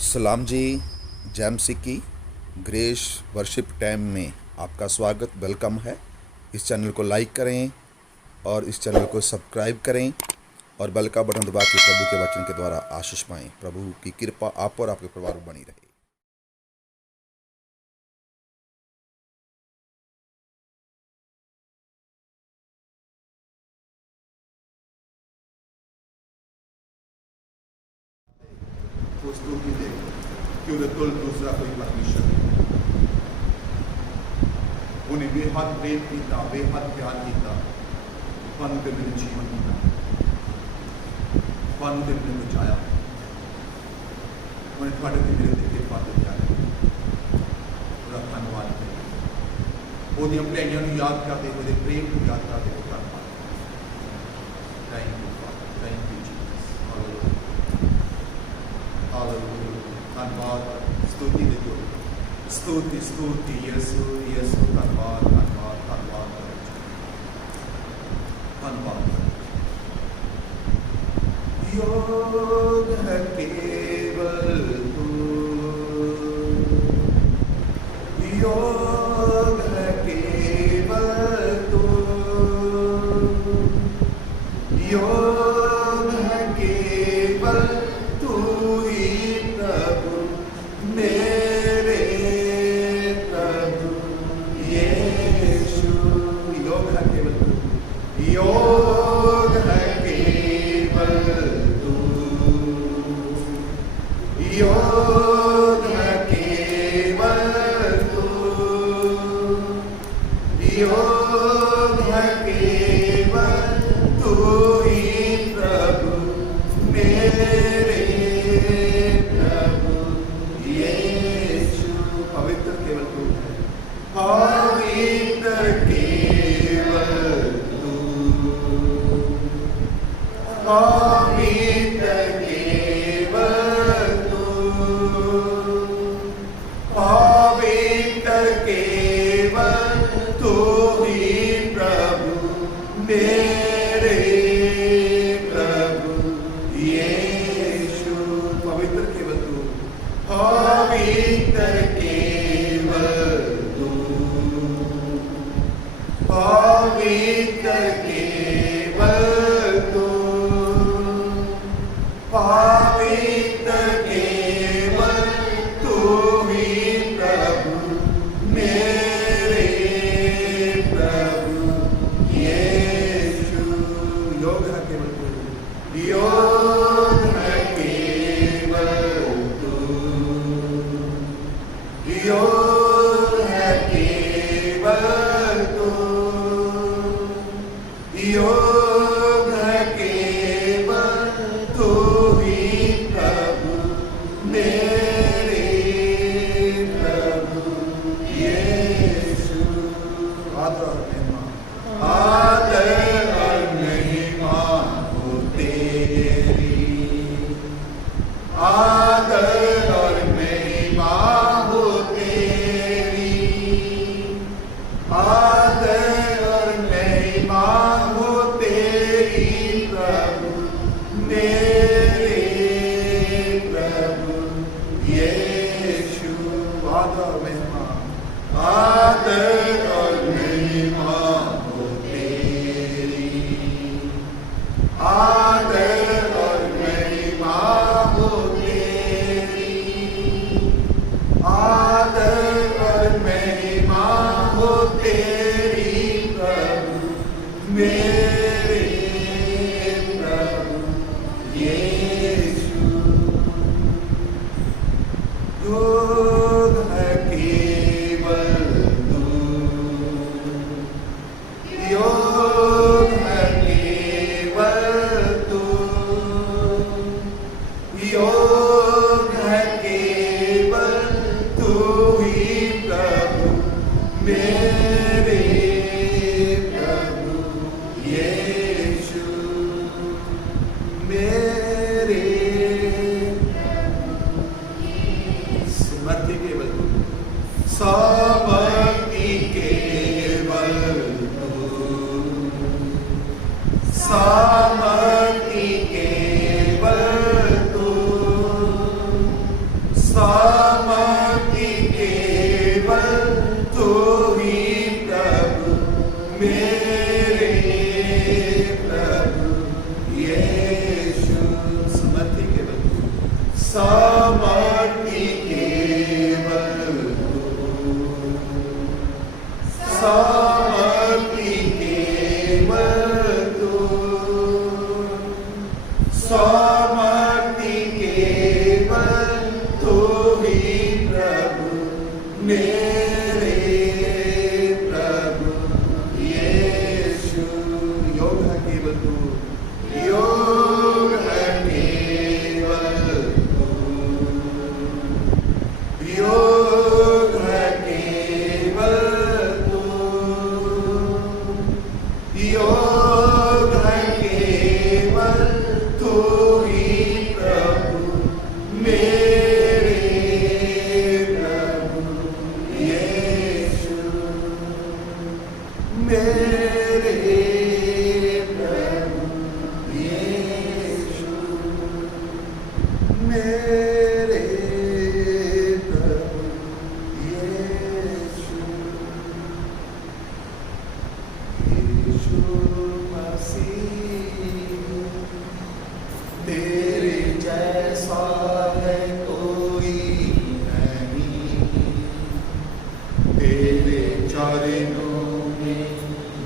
सलाम जी। जैम सिक्की grace worship time में आपका स्वागत वेलकम है। इस चैनल को लाइक करें और इस चैनल को सब्सक्राइब करें और बेल का बटन दबा के प्रभु के वचन के द्वारा आशीष पाएं। प्रभु की कृपा आप और आपके परिवार पर बनी रहे। Foste dé que o doutor dos apoios mission. उन्हें बेहद प्रेम किया, बेहद प्यार किया, पानु के मेरे जीवन किया, पानु के मेरे बचाया, उन्हें थोड़े के मेरे देखे पाते जाए, उनका धन्यवाद करें। वो दी अपने यानी याद करते, वो दी प्रेम को याद करते, वो धन्यवाद। Thank you, Father. Thank you, Jesus. Hallelujah. Hallelujah. धन्यवाद, स्तुति देते हो। स्तुति स्तुति यीशु यीशु धन्यवाद धन्यवाद धन्यवाद धन्यवाद। योग है केवल तू, योग है केवल तू, योग है केवल तू ही प्रभु मेरे प्रभु यीशु। योग है केवल तू, योग है केवल तू, योग है केवल तू, योग है केवल तू ही प्रभु मेरे प्रभु यीशु। पवित्र केवल तू है, पवित्र केवल तू, पवित्र केवल तू, पवित्र केवल तू ही प्रभु मेरे प्रभु यीशु। पवित्र केवल तू, पवित्र केवल तू, पवित्र केवल तू, पवित्र केवल तू ही प्रभु मेरे प्रभु यीशु। योग है केवल तू, योग है केवल तू, योग है केवल तू, योग है केवल तू ही प्रभु मेरे प्रभु यीशु। आदर और महिमा हो तेरी, आदर और महिमा हो तेरी, आदर और महिमा हो तेरी प्रभु मेरे प्रभु यीशु। आदर और महिमा, आदर और महिमा हो तेरी, आदर और महिमा हो तेरी, आदर और महिमा हो तेरी प्रभु मेरे प्रभु यीशु। योग है केवल तू, योग है केवल तू, योग है केवल तू ही प्रभु मेरे प्रभु यीशु। मेरे समर्थी केवल तू, समर्थी केवल तू, समर्थी केवल तू, सामर्थी केवल तू, सामर्थी केवल तू, सामर्थी केवल तू ही प्रभु मेरे प्रभु यीशु। योग है केवल तू, योग है केवल तू, योग है केवल तू, योग है केवल तू ही प्रभु मेरे प्रभु यीशु, मेरे प्रभु यीशु, मेरे प्रभु यीशु। यीशु मसीह तेरे जैसा है कोई नहीं, तेरे चरणों में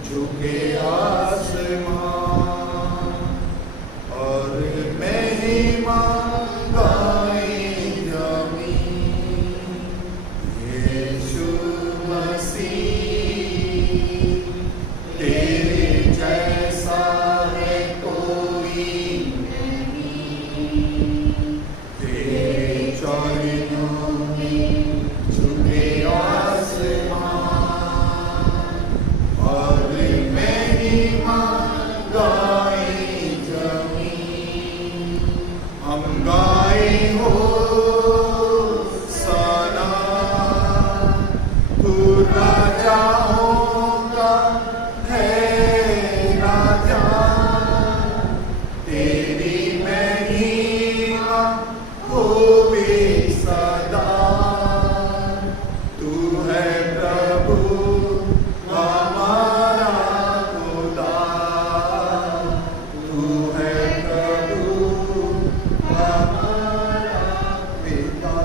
झुके आसमान और महिमा गाए जमीन। यीशु मसीह तेरे जैसा है कोई नहीं, तेरे चरणों में झुके आसमान और महिमा गाए जमीन। हम गाए हो सना, तू राजाओं का है राजा, तेरी महिमा होवे सदा। तू है प्रभु हमारा खुदा, तू है प्रभु हमारा पिता,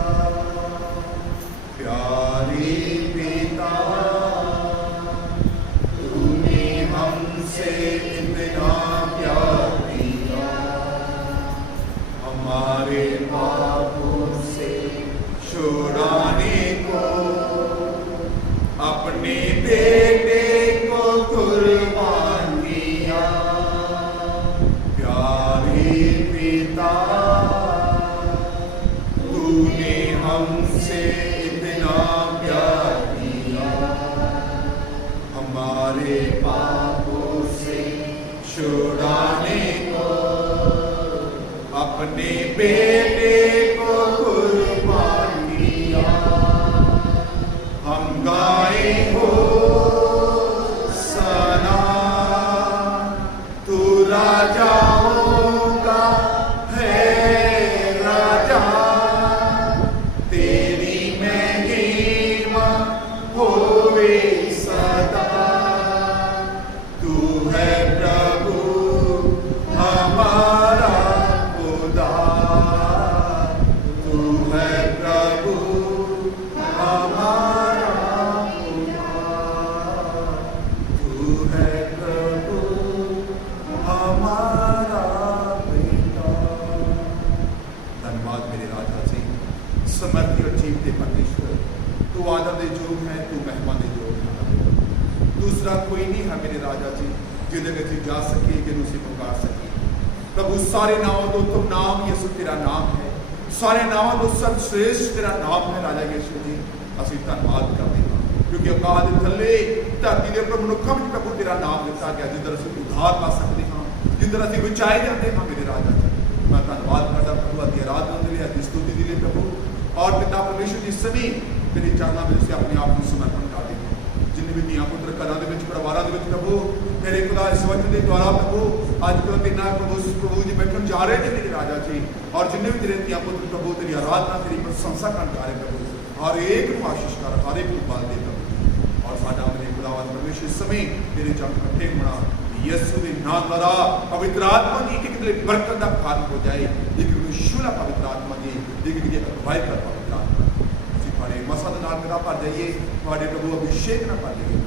प्यारे पिता। तूने हमसे इतना प्यार किया, हमारे पापों से छुड़ाने को अपने बेटे को कुर्बान किया। प्यारे पिता, तूने हमसे इतना प्यार किया, हमारे पापों से छुड़ाने को अपने बेटे को कुर्बान किया। हम गाए हो सना, तू राजाओं का है राजा, तेरी महिमा होवे सदा। तू है प्रभु हमारा खुदा, तू है प्रभु हमारा खुदा, तू है प्रभु हमारा पिता। धन्यवाद मेरे राजा जी, समर्थी और जीवते परमेश्वर, तू आदर दे जोग है, तू महिमा दे जोग है। दूसरा कोई नहीं है मेरे राजा जी जिहदे विच जा सके कि उसे पुकार सके। प्रभु सारे नाम तो तुम नाम यीशु तेरा नाम है, सारे नाम तो सर्वश्रेष्ठ तेरा नाम है राजा यीशु जी। ਅਸੀਂ ਧੰਨਵਾਦ ਕਰਦੇ ਹਾਂ क्योंकि अकाल ਦੇ ਥੱਲੇ ਧਰਤੀ ਦੇ ਉੱਪਰ ਮਨੁੱਖਾਂ ਵਿੱਚ ਪ੍ਰਭੂ ਤੇਰਾ ਨਾਮ ਦਿੱਤਾ ਗਿਆ, ਜਿੱਧਰ ਅਸੀਂ ਉਧਾਰ ਪਾ ਸਕਦੇ ਹਾਂ, ਜਿੱਧਰ ਅਸੀਂ ਬਚਾਏ ਜਾਂਦੇ ਹਾਂ ਮੇਰੇ ਰਾਜਾ ਜੀ। मैं धन्यवाद करता प्रभु अति आराधना के लिए, अति स्तुति के लिए प्रभु। और पिता परमेश्वर जी सभी तेरे चरणों में से अपने आप को समर्पण कर देते हैं। जिन्हें भी धियां पुत्र घरों के परिवारों के प्रभु तेरे खुदा इस वचन के द्वारा प्रभु अज कल तेना प्रभु जी बैठन जा रहे हैं मेरे राजा जी। और जिन्हें भी तेरे धियां पुत्र प्रभु तेरी आराधना तेरी प्रशंसा करने जा रहे प्रभु, हर एक को आशीष कर, हर एक को बल दे प्रभु। और साडा मेरे खुदावंद परमेश्वर समय तेरे चरण इकट्ठे होना ਯਿਸੂ ਦੇ ਨਾਮ ਦੁਆਰਾ ਪਵਿੱਤਰ ਆਤਮਾ ਦੀ ਇੱਕ ਇੱਕ ਬਰਕਤ ਦਾ ਕਾਰਨ ਹੋ ਜਾਏ। ਇੱਕ ਸ਼ੁਲਾ ਪਵਿੱਤਰ ਆਤਮਾ ਦੀ ਇੱਕ ਇੱਕ ਅਗਵਾਈ ਕਰ ਪਵਿੱਤਰ ਆਤਮਾ ਅਸੀਂ ਤੁਹਾਡੇ ਮਸਾ ਦੇ ਨਾਲ ਭਰ ਜਾਈਏ, ਤੁਹਾਡੇ ਪ੍ਰਭੂ ਅਭਿਸ਼ੇਕ ਨਾਲ ਭਰ ਜਾਈਏ।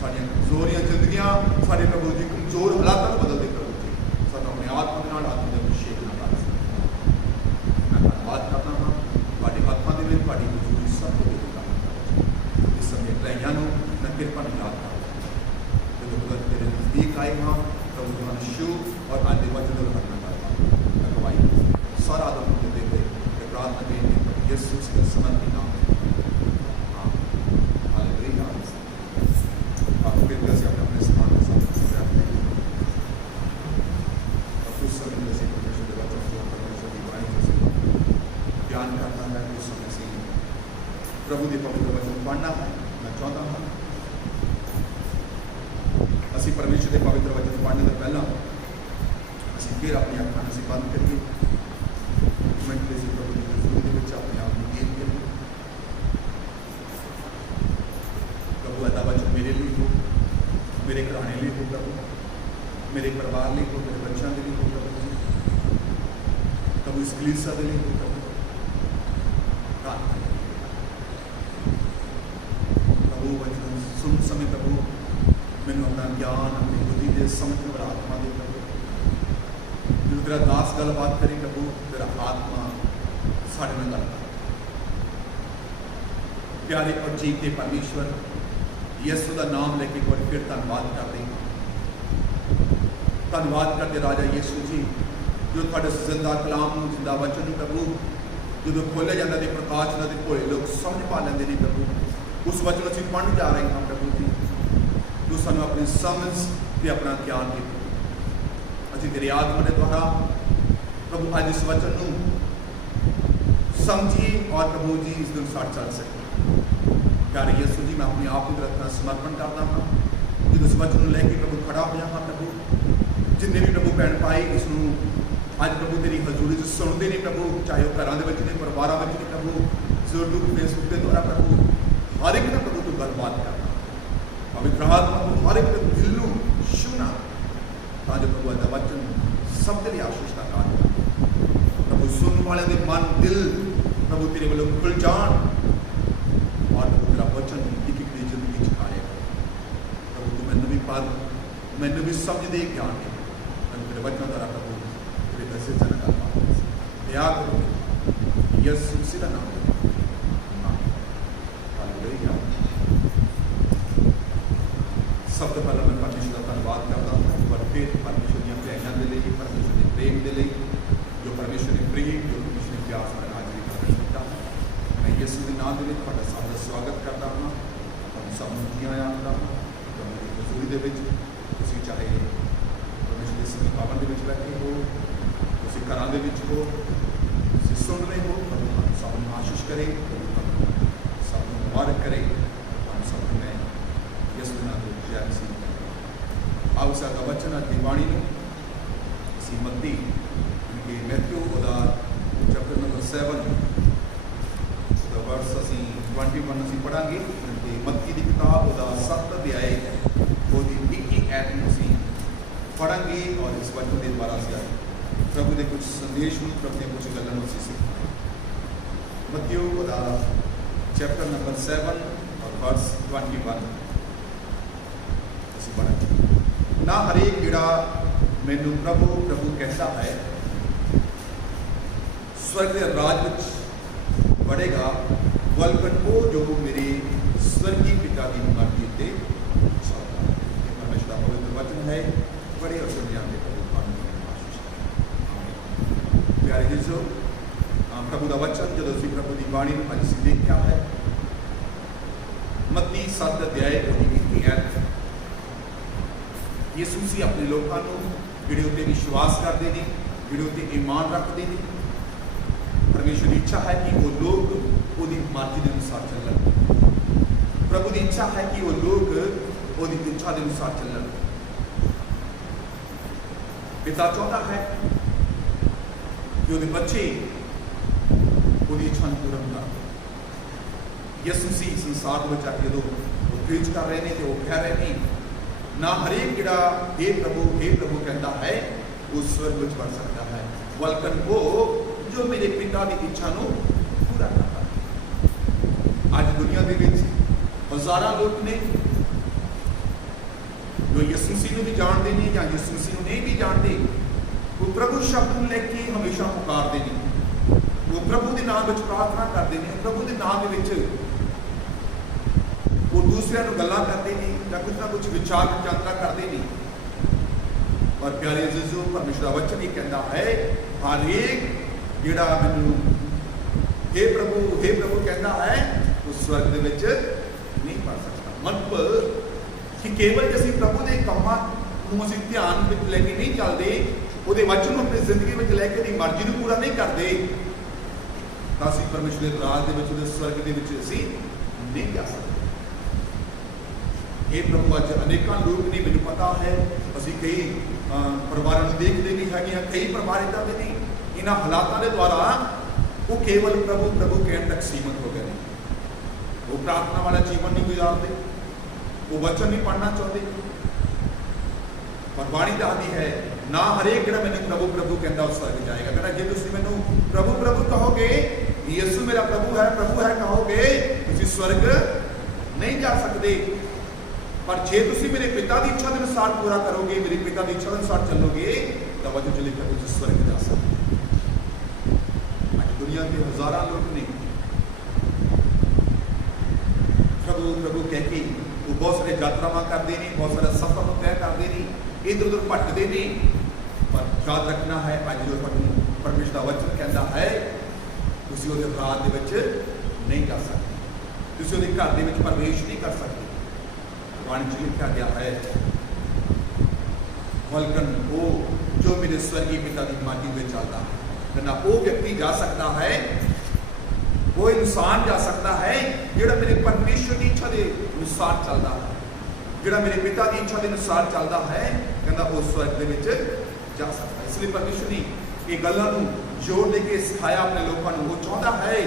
ਸਾਡੀਆਂ ਕਮਜ਼ੋਰੀਆਂ ਜ਼ਿੰਦਗੀਆਂ ਸਾਡੇ ਪ੍ਰਭੂ ਦੀ ਕਮਜ਼ੋਰ ਹਾਲਾਤਾਂ ਨੂੰ ਬਦਲ ਦੇ ਪ੍ਰਭੂ ਜੀ। ਸਾਨੂੰ ਆਪਣੇ ਆਤਮਾ ਦੇ ਨਾਲ ਆਤਮਾ ਦੇ ਅਭਿਸ਼ੇਕ ਨਾਲ ਭਰ ਮੈਂ ਧੰਨਵਾਦ ਕਰਦਾ ਹਾਂ ਤੁਹਾਡੇ ਹੱਥਾਂ ਦੇ ਵਿੱਚ ਤੁਹਾਡੀ ਮੌਜੂਦਗੀ ਸਭ ਤੋਂ ਵੱਡੀ ਇਸ ਸਮੇਂ ਭਲਾਈਆਂ ਨੂੰ ਨਾ ਕਿਰਪਾ ਨਾਲ ਯਾਦ ਕਰ ਜਦੋਂ ਬਦਲ ਤੇਰੇ ਨਜ਼ਦੀਕ ਆਏ ਹਾਂ ਪ੍ਰਭੂ ਤੁਹਾਨੂੰ ਸ਼ੁਭ ਔਰ ਅੱਜ ਦੇ ਵਚਨ ਨੂੰ ਰੱਖਣਾ ਚਾਹਤਾ ਅਗਵਾਈ ਸਾਰਾ ਆਦਮ ਨੂੰ ਦੇ ਦੇ ਤੇ ਪ੍ਰਾਰਥਨਾ ਦੇ ਯਿਸੂ ਦੇ ਸਮਰਪਿਤ ਨਾਮ ਹਾਲੇਲੂਇਆ। आप फिर से अपने स्थान के साथ रहते हैं और उस समय जैसे परमेश्वर के वचन को परमेश्वर की वाणी जैसे ज्ञान करता है उस समय से प्रभु के पवित्र वचन पढ़ना है। मैं चाहता हूँ असी परमेश्वर के पवित्र वचन पढ़ने से पहला असी फिर अपनी अखां से बंद करिए मिनट से प्रभु की हजूरी में अपने आप को गेन करिए। प्रभु अदा वचन मेरे लिए हो, मेरे घराने लिए हो प्रभु, मेरे परिवार लिए हो, मेरे बच्चों के लिए हो प्रभु, इस कलीसिया के लिए हो प्रभु। प्रभु वचन सुन समय प्रभु मैंने अपना ज्ञान अपनी बुद्धि दे समझ वाला आत्मा दे प्रभु। जो तेरा दास गलबात करे प्रभु तेरा आत्मा साढ़े में गल प्यारे और जीवते परमेश्वर यीशु का नाम लेके एक बार फिर धन्यवाद करते हैं। धन्यवाद करते राजा यीशु जी जो थोड़े जिंदा कलाम जिंदा वचन प्रभु जो खोलिया जाता है प्रकाश का भोले लोग समझ पा लेंगे नहीं प्रभु उस वचन असीं पढ़न जा रहे हैं प्रभु जी जो सानू अपनी समझ से अपना ज्ञान दे असीं तेरी आत्मा के द्वारा प्रभु अज इस वचन को समझिए और प्रभु जी इस दिन साथ चल सके। प्यारे यीशु जी मैं अपने आप को रखना समर्पण करता हाँ जो इस वचन लैके प्रभु खड़ा होया हाँ प्रभु जिन्हें भी प्रभु भैन पाए इसनू अज प्रभु तेरी हजूरी च सुनते नहीं प्रभु चाहे वह घरों के ने परिवारों में नहीं प्रभु यूट्यूब फेसबुक के द्वारा प्रभु हर एक ने प्रभु तू गलबात करना पवित्र आत्मा को हर एक दिल को छूना ताकि प्रभु अदा वचन सब के लिए आशीष का कारण प्रभु सुनने वाले के मन दिल प्रभु तेरे वालों खुल जान और तेरा वचन एक एक जिंदगी कार्य प्रभु तू मैंने भी पढ़ मैंने भी समझ दे ज्ञान दे तेरे वचन द्वारा प्रभु तेरे दसे जन का दया करो यीशु मसीह का नाम हालेलुया। सब तो पहले मैं परमेश्वर का धन्यवाद करता हूँ पर फिर परमेश्वर की प्यारियां के लिए परमेश्वर के प्रेम के लिए जो परमेश्वर ने प्रेम जो परमेश्वर ने प्यार हमारे आज भी कर सकता है। मैं यीशु के नाम में थोड़ा सब स्वागत करता हूँ हम सब जी आया आता हूँ तो मेरी हजूरी दे विच तुसीं चाहे परमेश्वर के समय पावन के बैठे हो तुसीं घरां दे विच हो तुसीं सुन रहे हो प्रभु सब आशीष करे सब मुबारक करे हम सब मैं यीशु के नाम में जय मसीह। आओ साडा वचन अज दी बाणी नूं असीं मत्ती कि मैथ्यू ओदा चैप्टर नंबर 7 वर्स असी 21 असी पढ़ांगे कि मत्ती की किताब ओदा 7 अध्याय ओदी 21 ऐत नूं असी पढ़ांगे और इस वचन के द्वारा असीं प्रभु के कुछ संदेश में प्रभु के कुछ गल्लां नूं असीं सीखांगे। मत्ती ओदा चैप्टर नंबर 7 और वर्स 21 असीं पढ़ांगे। ना हरेक जिहड़ा मैनूं प्रभु प्रभु कहता है स्वर्ग के राज विच बढ़ेगा बल्कि वो जो मेरे स्वर्गीय पिता की मर्जी से चलता है। परमेश्वर का पवित्र वचन है बड़े और सुनिया प्यारे जीसो प्रभु का वचन जो असीं प्रभु की बाणी में अज असीं देखा है मत्ती 7 अध्याय की ऐत यीशु मसीह अपने लोगों को जिहड़े उत्ते विश्वास करते हैं जिहड़े उत्ते ईमान रखते हैं परमेश्वर की इच्छा है कि वो लोग उसकी मर्जी के अनुसार चलन। प्रभु की इच्छा है कि वो लोग उसकी इच्छा के अनुसार चलन। पिता चाहता है कि वो बच्चे उसकी इच्छा को पूरा कर। यीशु मसीह संसार में आके जो वो प्रीच कर रहे हैं तो वो कह रहे हैं ना हरेक जिहड़ा हे प्रभु कहता है वो स्वर्ग विच वड़ सकता है, बल्कि वो जो मेरे पिता की इच्छा को पूरा करता है। आज दुनिया के हज़ारां लोग ने जो यसू मसीह को भी जानते हैं या यसू मसीह को नहीं भी जानते, वो प्रभु शब्द को लेके हमेशा पुकारते हैं, वो प्रभु के नाम में प्रार्थना करते हैं, प्रभु के नाम में वो दूसरों को गल्लां करते हैं या कुछ ना कुछ विचार विचांतरा करते हैं। और प्यारे अजीजों, परमेश्वर का वचन ही कहता है हर एक जिहड़ा मैनूं हे प्रभु कहता है वो स्वर्ग दे विच नहीं पा सकता। मतलब कि केवल असीं प्रभु के कामां नूं असीं ध्यान विच लैके नहीं चलते, उहदे वचन नूं अपनी जिंदगी में लैके उहदी मर्जी नूं पूरा नहीं करते, तां असीं परमेश्वर के राज दे विच उहदे स्वर्ग दे विच असीं नहीं जा सकते। हे प्रभु, अज अनेकां लोग ने मैनूं पता है, असीं कई परिवारां नूं देखदे भी हैगे, कई परिवार इदां दे ने इन्हां हालातां दे द्वारा वो केवल प्रभु कहण तक सीमित हो गए हैं। वो प्रार्थना वाला जीवन नहीं गुजारते, वो वचन नहीं पढ़ना चाहते। पर बाणी दसदी है ना हरेक जिहड़ा मैनूं प्रभु कहता उस स्वर्ग जाएगा। कहना जे तुसीं मैनूं प्रभु कहोगे, यीशु मेरा प्रभु है कहोगे, तुसीं स्वर्ग नहीं जा सकते। पर जे तुसीं मेरे पिता की इच्छा के अनुसार पूरा करोगे, मेरे पिता की इच्छा के अनुसार चलोगे, तो वचन च लिखा तुसीं स्वर्ग जा सकते। आज दुनिया के हज़ारां लोग ने प्रभु कह के वो बहुत सारे यात्रावां करते हैं, बहुत सारा सफर तय करते हैं, इधर उधर भटकते हैं। पर याद रखना है अज जो परमेश्वर का वचन कहता है तुसीं उहदे राज दे विच नहीं जा सकते, तुसीं उहदे घर दे विच प्रवेश नहीं कर सकते। बाणी च लिखा गया है बल्कि वो जो मेरे स्वर्गीय पिता की मर्जी में चलता है, कहना वो व्यक्ति जा सकता है, वो इंसान जा सकता है जिहड़ा मेरे परमेश्वर की इच्छा के अनुसार चलता है, जिहड़ा मेरे पिता की इच्छा के अनुसार चलता है, कहना वो स्वर्ग दे विच जा सकता है। इसलिए परमेश्वर ने ये गल्लां नूं जोर दे के सिखाया अपने लोगों को। वो चाहता है,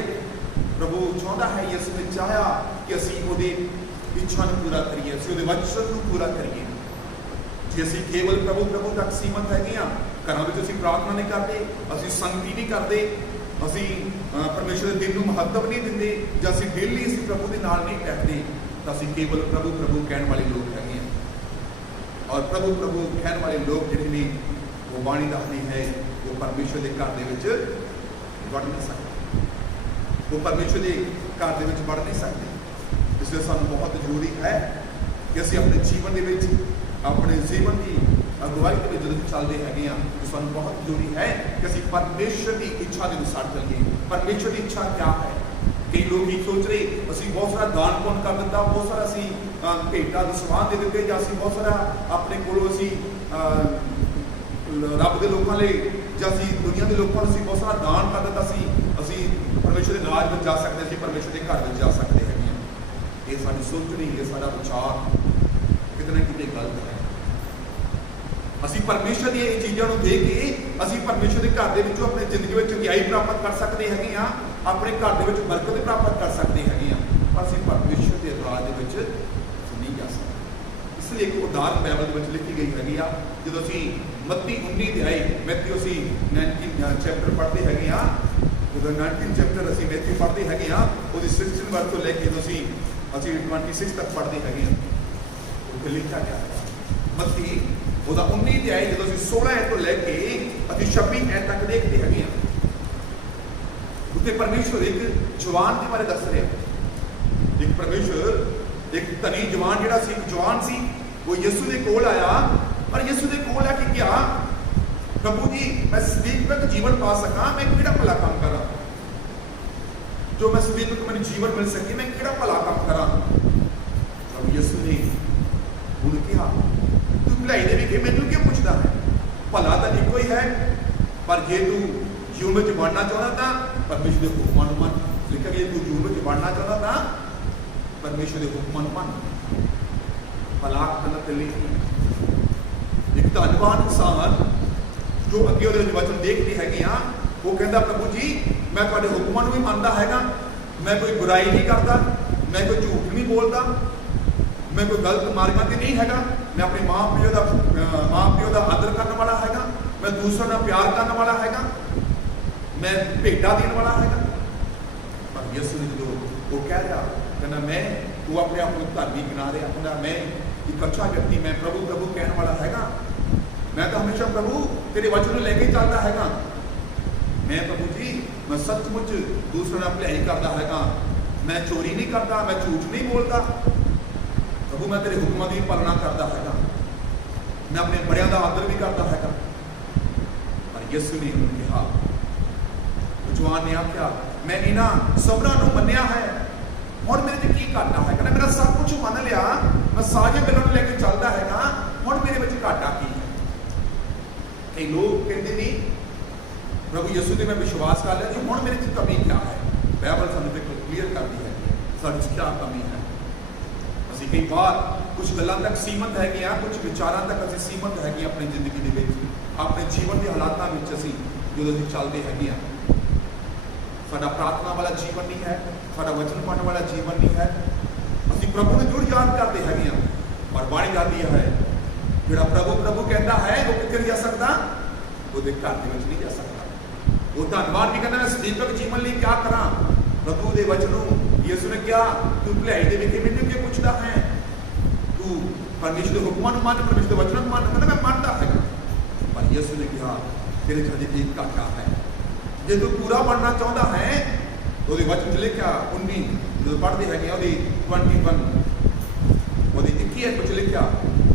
प्रभु चाहता है, यीशु ने चाहा कि असीं उहदी इच्छा को पूरा करिए, असीं उहदे वचन को पूरा करिए। जे असीं केवल प्रभु तक सीमित हैगे हां, घरां विच असीं प्रार्थना नहीं करते, असीं संगति नहीं करते, असीं परमेश्वर के दिन को महत्व नहीं देंगे, जां असीं डेली असीं प्रभु के नाल नहीं बैठते, तो असीं केवल प्रभु कहण वाले लोग हैगे हां। और प्रभु कहण वाले लोग जिहड़े ने वो बाणी दसदी है वो परमेश्वर के घर दे विच वड़ नहीं सकते, वो परमेश्वर के घर दे विच वड़ नहीं सकते। इसलिए सानूं बहुत जरूरी है कि असीं अपने जीवन दे विच अपने जीवन की अगुवाई के जो चलते हैं तो सानूं बहुत जरूरी है कि असीं परमेश्वर की इच्छा के अनुसार चलिए। परमेश्वर की इच्छा क्या है? कई लोग ये सोच रहे असीं बहुत सारा दान पुण्य कर दिता, बहुत सारा असीं भेंटा दसवां दे दिते, जां असीं बहुत सारा अपने कोलों असीं रब के लोगों लिए जां असीं दुनिया के लोगों असीं बहुत सारा दान कर दिता, असीं परमेश्वर के राज में जा सकते, असीं परमेश्वर के घर में जा सकते हैं। ये साडी सोच नहीं, ये साडा विचार कितने कितने गलत है। असीं परमेश्वर दी ये चीज़ों को देख के असीं परमेश्वर के घर दे विचों अपनी जिंदगी में चंगियाई प्राप्त कर सकते हैं, अपने घर दे विच बरकत प्राप्त कर सकते हैं, पर असीं परमेश्वर के राज दे विच नहीं जा सकते। इसलिए एक उदाहरण बाइबल दे विच लिखी गई हैगी आ, जदों असीं मत्ती 19 अध्याय मैथ्यू असीं 19 चैप्टर पढ़ते हैगे आ, जदों 19 चैप्टर असीं मैथ्यू पढ़ते हैगे आ, उहदी 16 वर्स तो लैके असीं 26 तक पढ़ते हैं। उत्थे लिखा गया मत्ती ਉਹਦਾ 19 अध्याय ਜਦੋਂ ਅਸੀਂ 16 ਤੋਂ ਲੈ ਕੇ ਅਸੀਂ 26 ਐਤ ਤੱਕ ਦੇਖਦੇ ਹੈਗੇ ਆ, ਉੱਥੇ ਪਰਮੇਸ਼ਵਰ ਇੱਕ ਜਵਾਨ ਦੇ ਬਾਰੇ ਦੱਸ ਰਿਹਾ। ਇੱਕ ਪਰਮੇਸ਼ਵਰ ਇੱਕ ਧਨੀ ਜਵਾਨ ਜਿਹੜਾ ਸੀ, ਇੱਕ ਜਵਾਨ ਸੀ, ਉਹ ਯਿਸੂ ਦੇ ਕੋਲ ਆਇਆ, ਪਰ ਯਿਸੂ ਦੇ ਕੋਲ ਆ ਕੇ ਕਿਹਾ ਪ੍ਰਭੂ ਜੀ ਮੈਂ ਸਦੀਵਕ ਜੀਵਨ ਪਾ ਸਕਾਂ, ਮੈਂ ਕਿਹੜਾ ਭਲਾ ਕੰਮ ਕਰਾਂ ਜੋ ਮੈਂ ਸਦੀਵਕ ਮੈਨੂੰ ਜੀਵਨ ਮਿਲ ਸਕੇ, ਮੈਂ ਕਿਹੜਾ ਭਲਾ ਕੰਮ ਕਰਾਂ। ਪ੍ਰਭੂ ਯਿਸੂ ਨੇ ਉਹਨੂੰ ਕਿਹਾ तू भलाई दे विखे मैनू क्यों पूछता है, भला तो एको ही है, पर जे तू जीवन में बढ़ना चाहता था परमेश्वर के हुक्मां नूं मन। लिखा गया तू जीवन में बढ़ना चाहता था परमेश्वर के हुक्मां नूं मन। भला करना ते लई एक धन्नवान इंसान जो अगे उहदे वचन देखते हैगे आ, वो कहता प्रभु जी मैं तुहाडे हुक्मां नूं भी मनदा हैगा, मैं कोई बुराई नहीं करता, मैं कोई झूठ नहीं बोलता, मैं कोई गलत मार्गां ते नहीं हैगा, मैं अपने माँ प्यो का आदर करने वाला हैगा, मैं दूसरों का प्यार करने वाला हैगा, मैं भेटा देने वाला हैगा। पर यसू ने जो वो कह रहा कहना मैं वो अपने आप को धार्मिक बना रहा, कहना मैं एक अच्छा व्यक्ति, मैं प्रभु प्रभु कहने वाला हैगा, मैं तो हमेशा प्रभु तेरे वचन लेके चलता हैगा, मैं प्रभु जी मैं सचमुच दूसरों ने भलाई करता हैगा, मैं चोरी नहीं करता, मैं झूठ नहीं बोलता, प्रभु मैं तेरे हुक्मां की पालना करता हैगा, मैं अपने बड़ियां का आदर भी करता हैगा। पर यसू ने उन्होंने कहा, जवान ने आख्या मैं इन्हां सबना नूं मन्निया है, हुण मेरे च की घाटा है, कहना मेरा सब कुछ मन लिया, मैं सारियां गल्लां नूं लैके चलदा हैगा, हुण मेरे विच घाटा की है। कई लोग कहते नहीं प्रभु यसू ने मैं विश्वास कर लिया जी, हुण मेरे च कमी क्या है। बाइबल सानूं बिल्कुल क्लीयर करती है साडे च क्या कमी है। ਅਸੀਂ कई बार कुछ गल्लां तक सीमित हैगियां, कुछ विचारां तक ਅਸੀਂ सीमित हैगियां अपनी जिंदगी ਦੇ ਵਿੱਚ, ਆਪਣੇ ਜੀਵਨ ਦੇ ਹਾਲਾਤਾਂ ਵਿੱਚ ਅਸੀਂ ਜਦੋਂ ਅਸੀਂ ਚੱਲਦੇ ਹੈਗੇ ਆ। साडा प्रार्थना वाला जीवन नहीं है, साडा वचन पढ़ने वाला जीवन नहीं है, ਅਸੀਂ प्रभु ਨੂੰ जरूर याद करते हैगे आ, पर बाणी जाती है ਜਿਹੜਾ प्रभु प्रभु कहता है वो कित्थे नहीं जा सकता, ਉਹਦੇ ਘਰ ਦੇ ਵਿੱਚ ਨਹੀਂ ਜਾ ਸਕਦਾ। ਉਹ ਧੰਨਵਾਦ ਵੀ ਕਹਿੰਦਾ मैं ਸਦੀਪਕ ਜੀਵਨ ਲਈ क्या ਕਰਾਂ, प्रभु ਦੇ वचन ਨੂੰ ਯਿਸੂ ਨੇ ਕਿਹਾ ਤੂੰ ਭਲਾਈ ਦੇ ਵਿਖੇ ਮੈਨੂੰ ਕੀ ਪੁੱਛਦਾ ਹੈ, ਤੂੰ ਪਰਮੇਸ਼ਰ ਦੇ ਹੁਕਮਾਂ ਨੂੰ ਮੰਨ, ਪਰਮੇਸ਼ਰ ਦੇ ਵਚਨਾਂ ਨੂੰ ਮੰਨ, ਕਹਿੰਦਾ ਮੈਂ ਮੰਨਦਾ ਹੈਗਾ। ਪਰ ਯਿਸੂ ਨੇ ਕਿਹਾ ਤੇਰੇ ਚ ਹਜੇ ਇੱਕ ਘਾਟਾ ਹੈ, ਜੇ ਤੂੰ ਪੂਰਾ ਬਣਨਾ ਚਾਹੁੰਦਾ ਹੈ, ਉਹਦੇ ਵਚਨ 'ਚ ਲਿਖਿਆ 19 ਜਦੋਂ ਪੜ੍ਹਦੇ ਹੈਗੇ ਉਹਦੀ 21 ਉਹਦੀ 21 ਵਿੱਚ ਲਿਖਿਆ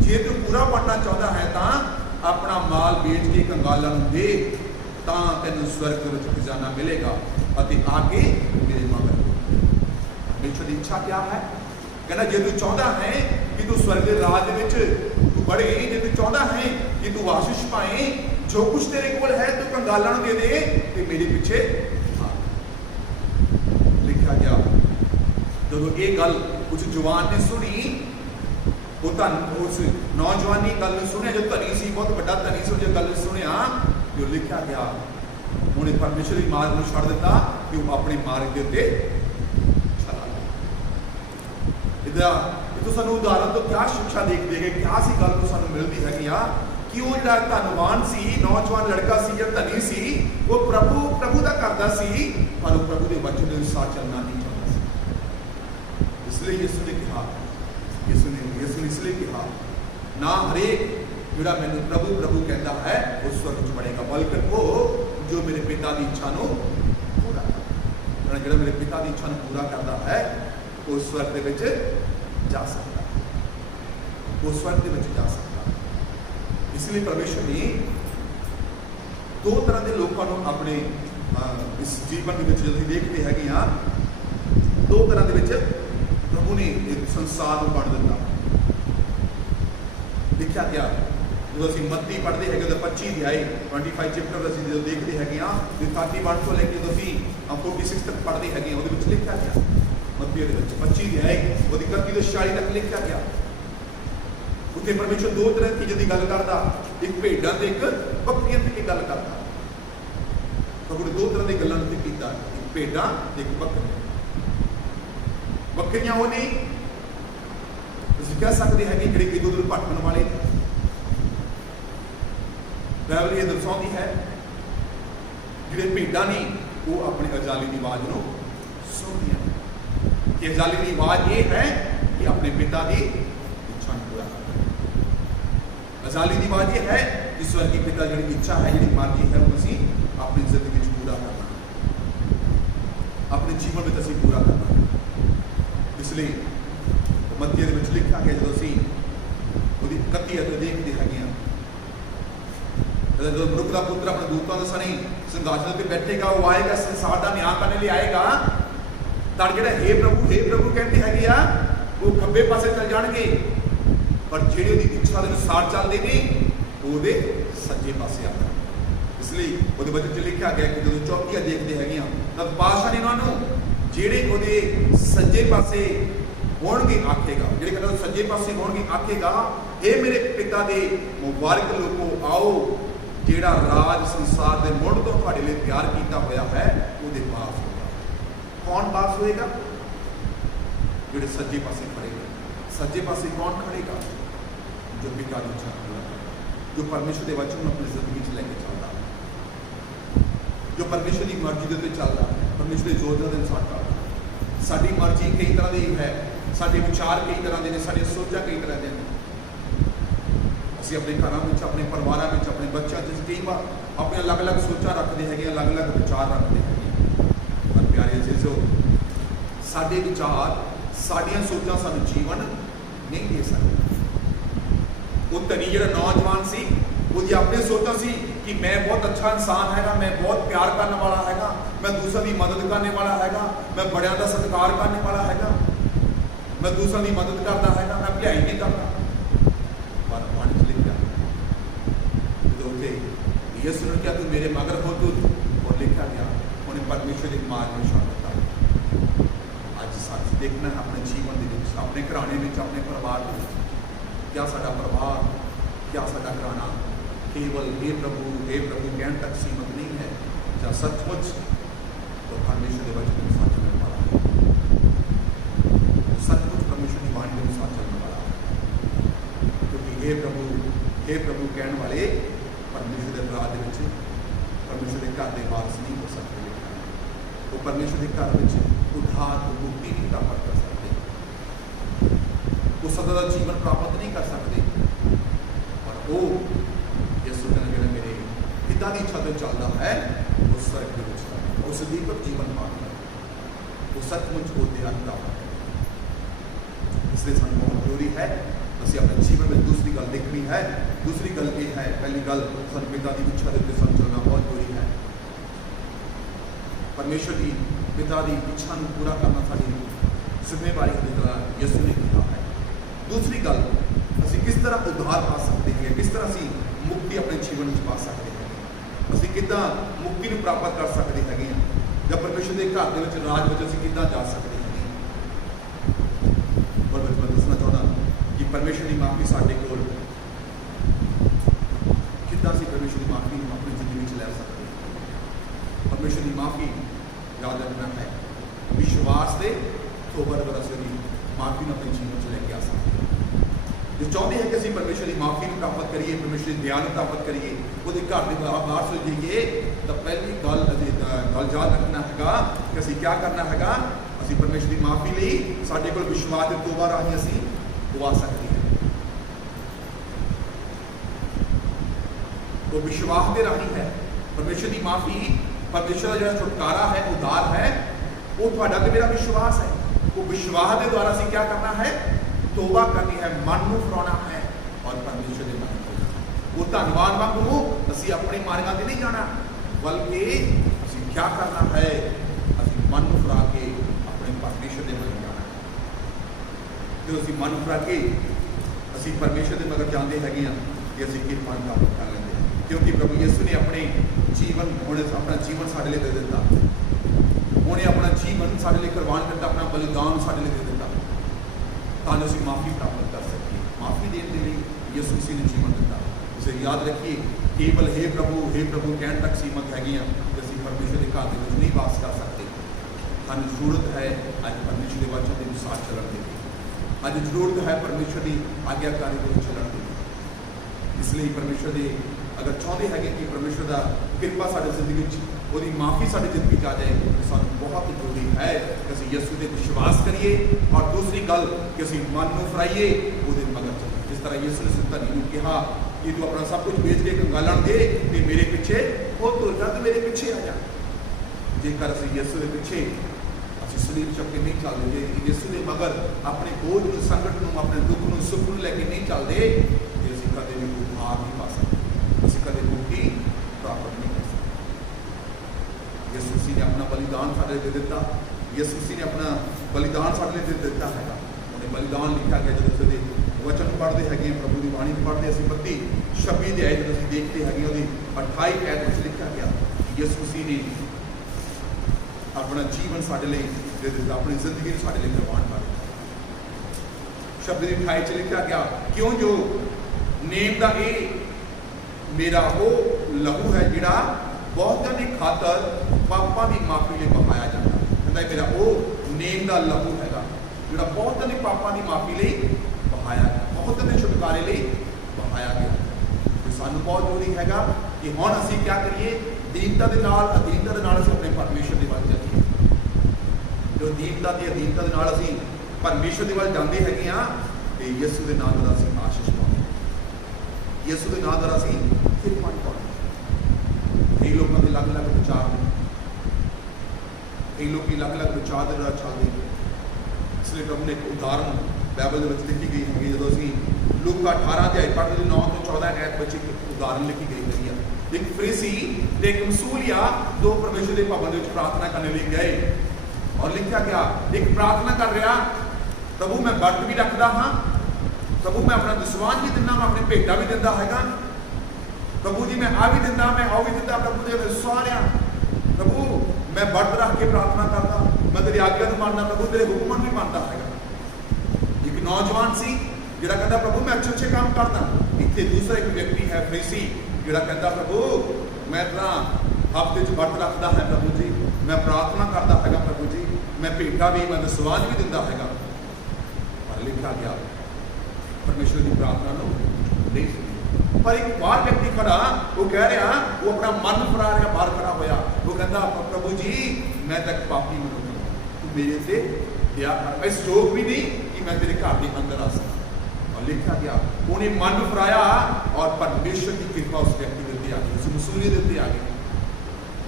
ਜੇ ਤੂੰ ਪੂਰਾ ਬਣਨਾ ਚਾਹੁੰਦਾ ਹੈ ਤਾਂ ਆਪਣਾ ਮਾਲ ਵੇਚ ਕੇ ਕੰਗਾਲਾਂ ਨੂੰ ਦੇ, ਤਾਂ ਤੈਨੂੰ ਸਵਰਗ ਵਿੱਚ ਖਜ਼ਾਨਾ ਮਿਲੇਗਾ ਅਤੇ ਆ ਕੇ ਮੇਰੇ ਮਗਰ। ਪਰਮੇਸ਼ਰ ਦੀ ਇੱਛਾ ਕੀ ਹੈ, ਕਹਿੰਦਾ ਜੇ ਤੂੰ ਚਾਹੁੰਦਾ ਹੈ ਕਿ ਤੂੰ ਸਵਰਗ ਦੇ ਰਾਜ ਦੇ ਵਿੱਚ ਤੂੰ ਬੜੇ, ਜੇ ਤੂੰ ਚਾਹੁੰਦਾ ਹੈ ਕਿ ਤੂੰ ਆਸ਼ੀਸ਼ ਪਾਏ, जो कुछ तेरे कोल है तू कंगालां नूं दे दे ते मेरे पीछे आ। लिखा गया जदों ये गल उस जवान ने सुनी, वो धन उस नौजवान ने गल सुनिया जो धनी सी, बहुत बड़ा धनी सी, जो गल सुनिया जो लिखा गया उन्हें परमेश्वर की मार्ग में छड़ दिता कि वो अपने मार्ग के उत्ते चला गया। इधर सानू उदाहरण तो क्या शिक्षा देखते हैं, क्या सी गल तो सानू मिलती है कि वो जिहड़ा धनवान सी, नौजवान लड़का सी या धनी सी, वो प्रभु दा करदा सी, पर वो प्रभु दे वचन दे अनुसार चलना नहीं चाहता सी। इसलिए यीशु ने कहा, यीशु ने इसलिए कहा ना हरेक जिहड़ा मैनूं प्रभु प्रभु कहता है वो स्वर्ग च बढ़ेगा, बल्कि वो जो मेरे पिता की इच्छा नूं पूरा करदा, जिहड़ा मेरे पिता की इच्छा नूं पूरा करदा है वो स्वर्ग दे विच जा सकदा है, वो स्वर्ग दे विच जा सकदा। इसलिए परमेश्वर ने दो तरह के लोगों को अपने इस जीवन के जो देखते हैं, दो तरह के प्रभु ने एक संसार को बन दिता। लिखा गया जो असं मत्ती पढ़ते हैं 25 अध्याय 25 चैप्टर असं जो देखते हैं 31 तो लेके 46 तक पढ़ते हैं, वो लिखा गया मत्ती 25 अध्याय 31 तो 46 तक लिखा गया। उत्थे परमेश्वर दो तरह की चीज़ों की गल करता, एक भेड़ां ते एक बकरियां की गल करता। प्रभु ने दो तरह की गल्लां उत्ते कीता, एक भेड़ां ते एक बकरियां। बकरियां वो नहीं तुसीं कह सकते हैं कि जिहड़े इधर उधर भटकण वाले ने। बाइबल ये दर्शाउंदी है जिहड़े भेड़ां ने वो अपने अजाली की आवाज़ नूं सुणदियां ने, कि अजाली की आवाज़ ये है कि अपने पिता की इच्छा नूं पूरा करना। अजाली की बात यह है कि स्वर्गीय पिता जी की इच्छा है, जी मर्जी है, वो असीं अपनी जिंदगी में पूरा करना, अपने जीवन में असीं पूरा करना। इसलिए मत्ती दे विच लिखा गया जो असीं उहदी 31 अध्याय देखते हैं, जो मनुख का पुत्र अपने दूतां दे सने सिंहासन पर बैठेगा, वो आएगा संसार का न्याय करने लिए आएगा, तां जिहड़े हे प्रभु कहते हैं वो खब्बे पासे चल जाणगे, पर जिहड़े उहदी इच्छा के अनुसार चलते हैं वो सज्जे पासे आ जाए। इसलिए वो वचन च लिखा गया कि जो चौकियां देखते हैं तब पातशाह ने उन्होंने जिहड़े वो सज्जे पासे होणगे आखेगा, जिहड़े कहते सज्जे पासे होणगे आखेगा, हे मेरे पिता दे मुबारक लोगो आओ, जिहड़ा राज संसार के मुढ़ तो तुहाडे लई तैयार किया होया है उहदे पास होगा। कौन पास होएगा? जिहड़े सज्जे पासे खड़े सज्जे पासे कौन खड़ेगा? जो पिता की इच्छा पूरा करे, जो परमेश्वर के वचन अपनी जिंदगी च लेके चलता है, जो परमेश्वर की मर्जी के उत्ते चलता है, परमेश्वर की योजना के अनुसार चलता है। साडी मर्जी कई तरह की है, साडे विचार कई तरह के, साडी सोचा कई तरह के। ਅਸੀਂ ਆਪਣੇ ਘਰਾਂ ਵਿੱਚ, ਆਪਣੇ ਪਰਿਵਾਰਾਂ ਵਿੱਚ, ਆਪਣੇ ਬੱਚਿਆਂ 'ਚ ਕਈ ਵਾਰ ਆਪਣੇ ਅਲੱਗ-ਅਲੱਗ ਸੋਚਾਂ ਰੱਖਦੇ ਹੈਗੇ, ਅਲੱਗ-ਅਲੱਗ ਵਿਚਾਰ ਰੱਖਦੇ ਹੈਗੇ। ਪਰ ਪਿਆਰੇ ਅਜ਼ੀਜ਼ੋ, ਸਾਡੇ ਵਿਚਾਰ, ਸਾਡੀਆਂ ਸੋਚਾਂ ਸਾਨੂੰ ਜੀਵਨ ਨਹੀਂ ਦੇ ਸਕਦੇ। ਉਹ ਧਨੀ ਜਿਹੜਾ ਨੌਜਵਾਨ ਸੀ, ਉਹਦੀ ਆਪਣੀ ਸੋਚਾਂ ਸੀ ਕਿ ਮੈਂ ਬਹੁਤ ਅੱਛਾ ਇਨਸਾਨ ਹੈਗਾ, ਮੈਂ ਬਹੁਤ ਪਿਆਰ ਕਰਨ ਵਾਲਾ ਹੈਗਾ, ਮੈਂ ਦੂਸਰਿਆਂ ਦੀ ਮਦਦ ਕਰਨ ਵਾਲਾ ਹੈਗਾ, ਮੈਂ ਬੜਿਆਂ ਦਾ ਸਤਿਕਾਰ ਕਰਨ ਵਾਲਾ ਹੈਗਾ, ਮੈਂ ਦੂਸਰਿਆਂ ਦੀ ਮਦਦ ਕਰਦਾ ਹੈਗਾ, ਮੈਂ ਭਲਾਈ ਨਹੀਂ ਕਰਦਾ। पर पानी च लिखा जो थे यीशु ने क्या, तू मेरे मगर हो तू, और लिखा गया उन्हें परमेश्वर के मार्ग में शामिल कर। आज साथ देखना है अपने जीवन के, अपने घराने में, अपने परिवार में, क्या साडा परिवार, क्या साडा घराना केवल हे प्रभु कहने तक सीमित नहीं है, जहाँ सचमुच तो परमेश्वर के वचन के अनुसार चलने वाला है, सचमुच परमेश्वर की वाणी के अनुसार चलने वाला है। हे प्रभु कहने वाले परमेश्वर के राज में, परमेश्वर के घर के वारस नहीं हो सकते। वो परमेश्वर के घर में उद्धार को मुक्ति नहीं प्राप्त कर सकते, वो सदा का जीवन प्राप्त नहीं कर सकते। और वो यीशु कहने मेरे पिता की इच्छा तो चलता है, वो स्वर्ग के विच वो सदीपक जीवन पाता है, वो सचमुच वो ध्यान प्राप्त है। इसलिए सानू बहुत जरूरी है ਅਸੀਂ अपने जीवन में दूसरी गल देखनी है। दूसरी गल ये है, पहली गल सन पिता की इच्छा के उत्ते चलना बहुत जरूरी है। परमेश्वर की पिता की इच्छा को पूरा करना साड़ी जिम्मेवारी की तरह यीशु ने कहा है। दूसरी गल, असी किस तरह उद्धार पा सकते हैं, किस तरह असी मुक्ति अपने जीवन में पा सकते हैं, असी किद्दां मुक्ति को प्राप्त कर सकते हैं, या परमेश्वर के घर के राज में असी किद्दां जा सकते हैं। और मैं दसना चाहता कि परमेश्वर की माफ़ी साढ़े कोल किद्दां असीं परमेश्वर की माफ़ी अपनी जिंदगी में लै सकते हैं। परमेश्वर की माफ़ी याद रखना है, विश्वास से तौबा कर असीं माफ़ी अपने जीवन में लैके आ सकते हैं। जो चाहते हैं कि असीं परमेश्वर की माफ़ी प्राप्त करिए, परमेश्वर की ध्यान प्राप्त करिए, वो घर के बाहर सो जाइए, तो पहली गल याद रखना है कि असीं क्या करना है, असीं परमेश्वर की माफ़ी लई साडे कोल विश्वास ते तौबा राही असीं आ सकती है। वो विश्वास के राही है। परमेश्वर की माफ़ी, परमेश्वर का जो छुटकारा है, उद्धार है, वो थोड़ा तो मेरा विश्वास है। वो विश्वास के द्वारा असीं क्या करना है, तौबा करनी है, मन को फिराना है और परमेश्वर के मन को वो धन्यवाद वांगू असीं अपने मार्गां ते नहीं जाना, बल्कि असीं क्या करना है, असीं मन को फिरा के अपने परमेश्वर के मन जाना। जो असीं मन फिरा के असीं परमेश्वर के मगर जाते हैं कि असीं किरपा प्राप्त कर लेंगे, क्योंकि प्रभु यीशु ने अपने जीवन अपना जीवन साढ़े लिए दे दिता, उन्हें अपना जीवन साढ़े लिए कुर्बान करता, अपना बलिदान साढ़े लिए दे दिता, ताकि असीं माफ़ी प्राप्त कर सकिए। माफ़ी देने के लिए यीशु मसीह ने जीवन दिता। इसे याद रखिए, केवल हे प्रभु कहने तक सीमित है कि असीं परमेश्वर के घर में नहीं वास कर सकते। सानूं जरूरत है अज परमेश्वर के वचन के अनुसार चलण की, अज जरूरत है परमेश्वर की आज्ञाकारी के चलण की। इसलिए परमेश्वर के अगर चाहते हैं कि परमेश्वर का कृपा साडी जिंदगी वो माफ़ी साडी जिंदगी आ जाए, तो सानूं बहुत जरूरी है कि असीं यीशु पर विश्वास करिए, और दूसरी गल कि असीं मन को फिराइए, वो मगर चलिए। जिस तरह यीशु ने धनी नूं कहा कि तू अपना सब कुछ बेच के कंगालन दे ते मेरे पिछे हो तुर जा, तो मेरे पिछे आ जा। जेकर असीं यीशु के पिछे असीं सलीब चुक के नहीं चलते, यीशु के मगर अपने बोझ को, संकट को, अपने दुख को, सुख को लैके नहीं चलते, तो असीं कदे भी उद्धार नहीं पा सकते, असीं कदे मुक्ति प्राप्त नहीं कर सकते। यीशु मसीह ने अपना बलिदान साढ़े दे दिता, यीशु मसीह ने अपना बलिदान साढ़े दे दिता है। उन्हें बलिदान लिखा गया जो उसके वचन पढ़ते हैं, प्रभु की बाणी पढ़ते असीं 32-26 अध्याय जो असीं देखते हैं, वो 28 ऐत में लिखा गया यीशु मसीह ने अपना जीवन साढ़े लिए दे दिता, अपनी जिंदगी साढ़े लिए कुर्बान कर दिता। शब्द की 28 लिखा गया, क्यों जो नेम का ये मेरा वो लहू है जिहड़ा बहुतां दी खातर पापां की माफ़ी लिए बहाया जाता है। कहता मेरा वो नेम का लहू हैगा जिहड़ा बहुतां दी पापां की माफ़ी लिए बहाया गया, बहुत ने छुटकारे लिए बहाया गया। तो सानू बहुत जरूरी हैगा कि हुण असीं क्या करिए, दीनता दे नाल अधीनता दे नाल असीं अपने परमेश्वर दे वल चलीए। जो दीनता ते अधीनता दे नाल असीं परमेश्वर दे वल जांदे हैगे आ ते यसू दे नाम दा असीं आशीष पाउने, यसू दे नाम दा असीं किरपा पाउने। कई लोगों के अलग अलग विचार ने, कई लोग अलग अलग विचार के नाल चलते हैं। इसलिए प्रभु ने एक उदाहरण बाइबल में लिखी गई है, जो असीं लूका 18 अध्याय पढ़ते 9 ਤੋਂ 14 ऐत ਵਿੱਚ एक उदाहरण लिखी गई है। एक फरीसी ते एक मसूलिया दो परमेश्वर के भवन में प्रार्थना करने लिए गए और लिखा गया, एक प्रार्थना कर रहा, प्रभु मैं व्रत भी रखता हाँ, प्रभु मैं अपना दसवांज भी दिना, मैं अपने भेटा भी दिंदा हैगा, प्रभु जी मैं आ भी दिंदा, मैं आ भी दिंदा, प्रभु दे सारिया, प्रभु मैं व्रत रख के प्रार्थना करता, मैं तेरी आज्ञा को मानना, प्रभु तेरे हुक्म भी मानता है। एक नौजवान सी जिहड़ा कहता प्रभु मैं अच्छे अच्छे काम करदा। इत्थे दूसरा एक व्यक्ति है फरीसी जिहड़ा कहता प्रभु मैं तो हफ्ते च व्रत रखता है प्रभु जी, मैं प्रार्थना करता हैगा प्रभु जी, मैं भेटा भी, मैं दसवांज भी दिंदा हैगा। पर लिखा गया परमेश्वर की प्रार्थना को नहीं सुनी। पर एक बाहर व्यक्ति खड़ा, वो कह रहा, वो अपना मन फरा रहा, बाहर खड़ा होया, वो कहता प्रभु जी मैं तक पापी मनुष्य हूं, तू मेरे से दया कर, मैं इस योग भी नहीं कि मैं तेरे घर के अंदर आ सका। और लिखा गया उन्हें मन फराया और परमेश्वर की कृपा उस व्यक्ति के उत्ते आ गई, उस मसूली के उत्ते आ गई।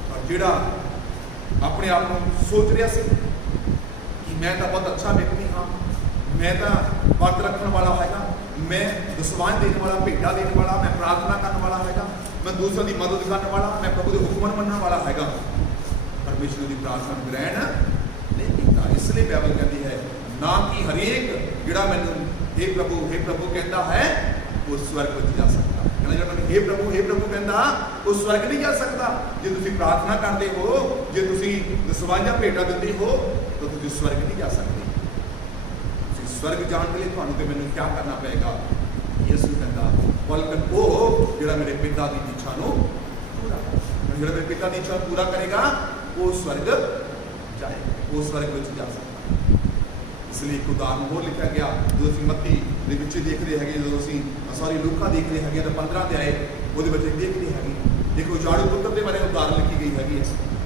और जिहड़ा अपने आप को सोच रहा सी कि मैं तो बहुत अच्छा व्यक्ति हाँ, मैं तो व्रत रखने वाला हैगा, मैं दसवांज देने वाला, भेटा देने वाला, मैं प्रार्थना करने वाला हैगा, मैं दूसरों की मदद करने वाला, मैं प्रभु के हुक्म मनने वाला हैगा, परमेश्वर की प्रार्थना ग्रहण नहीं किया। इसलिए बाइबल कहती है ना कि हरेक जिहड़ा मैनूं हे प्रभु कहता है वो स्वर्ग में जा सकता है। जो हे प्रभु कहता वो स्वर्ग नहीं जा सकता। जो तुसीं प्रार्थना करते हो, जो तुसीं दसवांजा भेटा दिंदे हो, तो तुसीं स्वर्ग नहीं जा सकते। तुसीं स्वर्ग जाने के लिए तुहानूं ते मैनूं क्या करना पेगा? यीशु कहता बल्कि वो जिहड़ा मेरे पिता की इच्छा नूं पूरा करेगा, जिहड़ा मेरे पिता की इच्छा पूरा करेगा वो स्वर्ग जाएगा, वो स्वर्ग में जा सकता। इसलिए एक उदाहरण होर लिखा गया जो असीं मत्ती दे विच देखदे हैगे, जो असीं सॉरी लूका देखदे हैगे तो 15 अध्याय ਉਹਦੇ ਵਿੱਚ देखते हैं। एक उजाड़ू पुत्र के बारे उदाहरण लिखी गई हैगी है।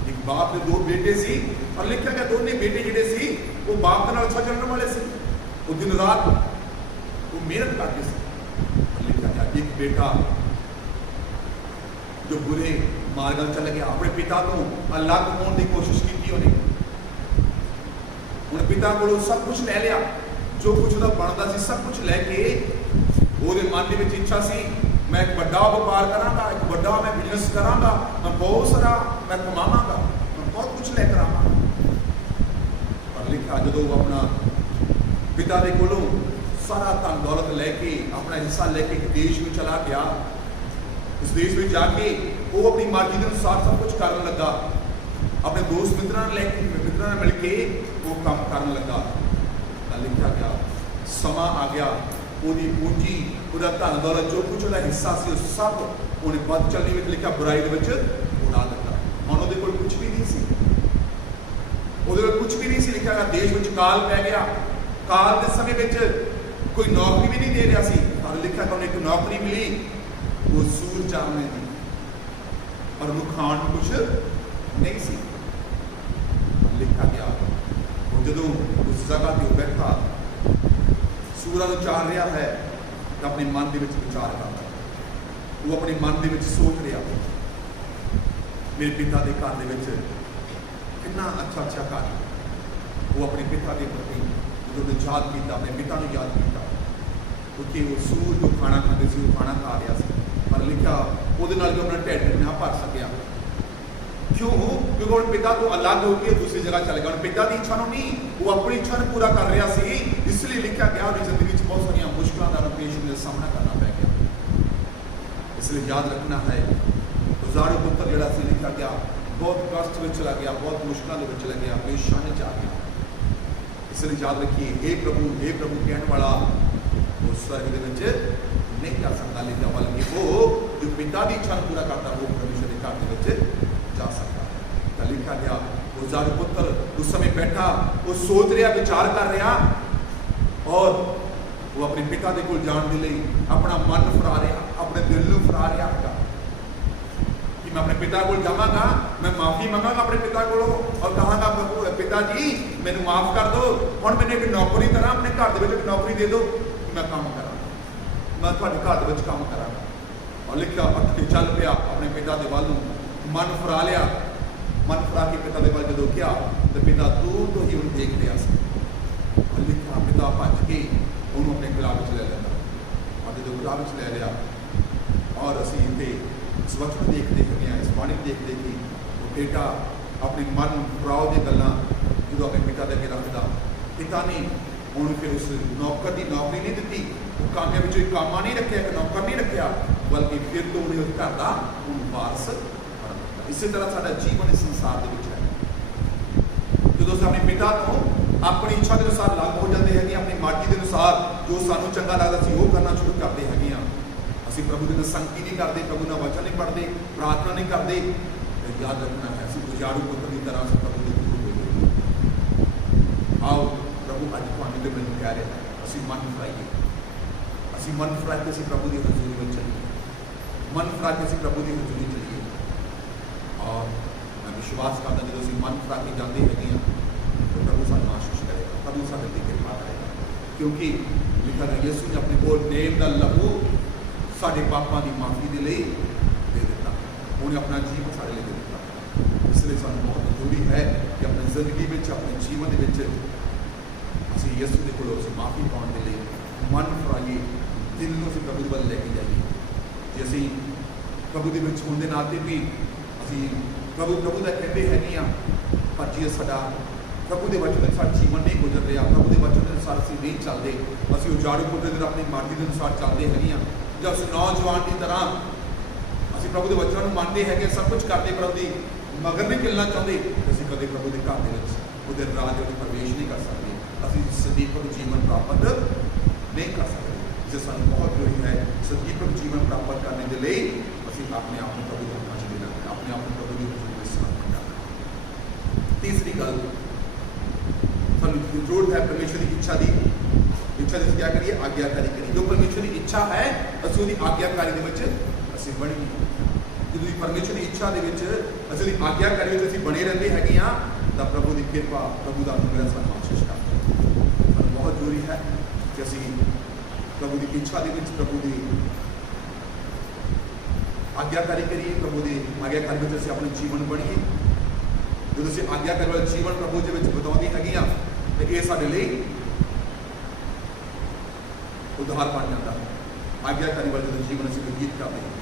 एक बाप के दो बेटे सी और लिखा गया दोनों बेटे जिहड़े सी वो बाप के नाल अच्छा चलण वाले सी, वो दिन रात वो मेहनत करते सी। लिखा गया एक बेटा जो बुरे मार्ग में चल गया, अपने पिता को अलग होने की कोशिश की उन्हें, उन्हें पिता को सब कुछ ले लिया, जो कुछ उसका बनता सी सब कुछ लैके ਉਹਦੇ मन ਦੇ ਵਿੱਚ ਇੱਛਾ ਸੀ मैं एक बड़ा व्यापार करांगा, एक बड़ा मैं बिजनेस करांगा, मैं बहुत सारा मैं कमावांगा, मैं बहुत कुछ लेकर आवांगा। पर लिखा जो अपना पिता के कोलों सारा धन दौलत लैके अपना हिस्सा लैके एक देश में चला गया। उस देश में जाके वो अपनी मर्जी के अनुसार सब कुछ करने लगा, अपने दोस्त मित्रों ने मिल के वो काम करने लगा। लिखा गया समा आ गया, ਉਹਦੀ ਪੂੰਜੀ ਉਹਦਾ ਧਨ ਦੌਲਤ ਜੋ ਕੁਝ ਉਹਦਾ ਹਿੱਸਾ ਸੀ ਉਹ ਸਭ ਉਹਨੇ ਵੱਧ ਚੱਲਣੀ ਵਿੱਚ ਲਿਖਿਆ ਬੁਰਾਈ ਦੇ ਵਿੱਚ ਉਡਾ ਦਿੱਤਾ। ਹੁਣ ਉਹਦੇ ਕੋਲ ਕੁਝ ਵੀ ਨਹੀਂ ਸੀ, ਉਹਦੇ ਕੋਲ ਕੁਝ ਵੀ ਨਹੀਂ ਸੀ। ਲਿਖਿਆ ਗਿਆ ਦੇਸ਼ ਵਿੱਚ ਕਾਲ ਪੈ ਗਿਆ, ਕਾਲ ਦੇ ਸਮੇਂ ਵਿੱਚ ਕੋਈ ਨੌਕਰੀ ਵੀ ਨਹੀਂ ਦੇ ਰਿਹਾ ਸੀ। ਪਰ ਲਿਖਿਆ ਕਿ ਉਹਨੂੰ ਇੱਕ ਨੌਕਰੀ ਮਿਲੀ, ਉਹ ਸੂਰ ਚਾਵਣੇ ਦੀ, ਪਰ ਉਹਨੂੰ ਖਾਣ ਨੂੰ ਕੁਝ ਨਹੀਂ ਸੀ। ਲਿਖਿਆ ਗਿਆ ਉਹ ਜਦੋਂ ਉਸ ਜਗ੍ਹਾ ਤੇ ਬੈਠਾ सूरा चाल रहा है तो अपने मन के विचार करता, वो अपने मन के सोच रहा मेरे पिता के घर के कितना अच्छा अच्छा घर। वो अपने पिता के प्रति जो याद किया, अपने पिता ने याद किया क्योंकि वो सूर जो खाना खाते थे वो खाना खा रहा है, पर लिखा वो अपना ढिड ना भर सकिया। क्यों? क्योंकि हम पिता तो अलग होकर दूसरी जगह चले गए, पिता की इच्छा नहीं, वो अपनी इच्छा पूरा कर रहा सी। इसलिए लिखा गया उनकी जिंदगी में बहुत सारी मुश्किलों का पेश सामना करना पै गया। इसलिए याद रखना है उजाड़ू पुत्र जरा से लिखा गया बहुत कष्ट में चला गया, बहुत मुश्किलों में चला गया, परेशानी च आ गया। इसलिए याद रखिए हे प्रभु कहने वाला वो स्वर्ग के नहीं जा सकता, लिखा बल्कि वो जो पिता की इच्छा पूरा करता वो परमेश्वर के घर के जा सकता। लिखा गया उजाड़ू पुत्र उस समय बैठा, वो सोच रहा विचार कर रहा और वो अपने पिता के कोल जाण दे लई अपना मन फरा रहा, अपने दिल नूं फरा रहा हैगा कि मैं अपने पिता कोल जावांगा, मैं माफ़ी मंगांगा अपने पिता कोलों और कहांगा प्रभु पिता जी मैनूं माफ़ कर दो, हुण मैनूं एक नौकरी करा, अपने घर दे विच एक नौकरी दे दो, मैं काम करा, मैं तुहाडे घर दे विच काम करांगा। और लिखा अख के चल पिया अपने पिता के वल नूं, मन फरा लिया, मन फरा के पिता के वल जदों गया तो पिता दूर तो ही उन्हें देख रहा सी। और लिखा पिता भज के उन्होंने अपने गुलाब च ले लिया, और जो गुलाब च ले लिया और असीं इत्थे इस वचन देखते हैं, इस बाणी देखते कि वो बेटा अपने मन फराव की गल्लां जो अपने पिता के अगे रखता, पिता ने उन्होंने फिर उस नौकर की नौकरी नहीं दी, वो कामिया में एक कामा नहीं रखा, एक नौकर नहीं रखा, बल्कि फिर तो उन्हें उस घर का वारस बना दिता। इसी तरह साडा जीवन इस संसार के विच है, जो असीं अपने पिता तो अपनी इच्छा के अनुसार अलग हो जाते हैं, अपनी मर्जी के अनुसार जो सानूं चंगा लगता असीं वो करना शुरू करते हैं, असीं प्रभु के नाल संगति नहीं करते, प्रभु का वचन नहीं पढ़ते, प्रार्थना नहीं करते, तो याद रखना है असीं उजाड़ू पुत्र की तरह असीं प्रभु के दूर हो गए। आओ प्रभु अज तुहानूं ते मैनूं कह रहा है असीं मन फराइए, असीं मन फरा के असीं प्रभु की हजूरी में चलीए, मन फरा के असीं प्रभु की हजूरी चलीए। और मैं विश्वास करता जो असीं मन फरा के जाते हैं तो प्रभु सानूं आशीष करेगा, प्रभु साडे ते किरपा करेगा, क्योंकि लिखा है यीशु ने अपने कोल नेम दा लहू साढ़े पापों की माफ़ी के लिए दे दिता, उन्हें अपना जीवन साढ़े लिए दे दिता। इसलिए सानूं बहुत जरूरी है कि अपनी जिंदगी में अपने जीवन के असीं यीशु के कोलों असीं माफ़ी पाने के लिए मन फराइए, दिल नूं असीं प्रभु दे वल लैके जाइए। जे असीं प्रभु दे विच होण दे नाते भी असीं प्रभु का कहते हैं, पर जे साडा प्रभु के वचन अनुसार जीवन नहीं गुजर रहा, प्रभु के वचन अनुसार असीं नहीं चलते, असीं उजाड़ू पुत्र दे अपनी मर्जी के अनुसार चलते हैं, जब उस नौजवान की तरह असीं प्रभु के वचन को मानते हैं, सब कुछ करते प्रभु की मगर नहीं चलना चाहते, असीं कदे प्रभु के घर के राज में प्रवेश नहीं कर सकते, असीं सदीपक जीवन प्राप्त नहीं कर सकते। जिसे सानूं बहुत जरूरी है सदीपक जीवन प्राप्त करने के लिए असीं अपने आप को प्रभु के हत्थां च देना है, अपने आप को प्रभु की हजूरी में समर्पण करना है। तीसरी गल सानूं जरूरत है परमेश्वर की इच्छा की, इच्छा से क्या करिए आज्ञाकारी करिए, जो परमेश्वर की इच्छा है असीं उहदी आज्ञाकारी दे विच असीं बणीए, जो परमेश्वर की इच्छा दे विच असीं उहदी आज्ञाकारी विच असीं बने रहंदे हैगे आ तां प्रभु की किरपा प्रभु का अनुग्रह सानूं आशीष करदा है। सानूं बहुत जरूरी है कि असीं प्रभु की इच्छा दे विच प्रभु की आज्ञाकारी करिए, प्रभु की आज्ञाकारी विच असीं अपने जीवन बणीए। जो असीं आज्ञाकारी वाला जीवन प्रभु दे विच बिताउंदे हैगे आ ते इह साडे लई उद्धार बन जाता है। आज्ञाकारी वाले जो जीवन असीं व्यतीत करते हैं,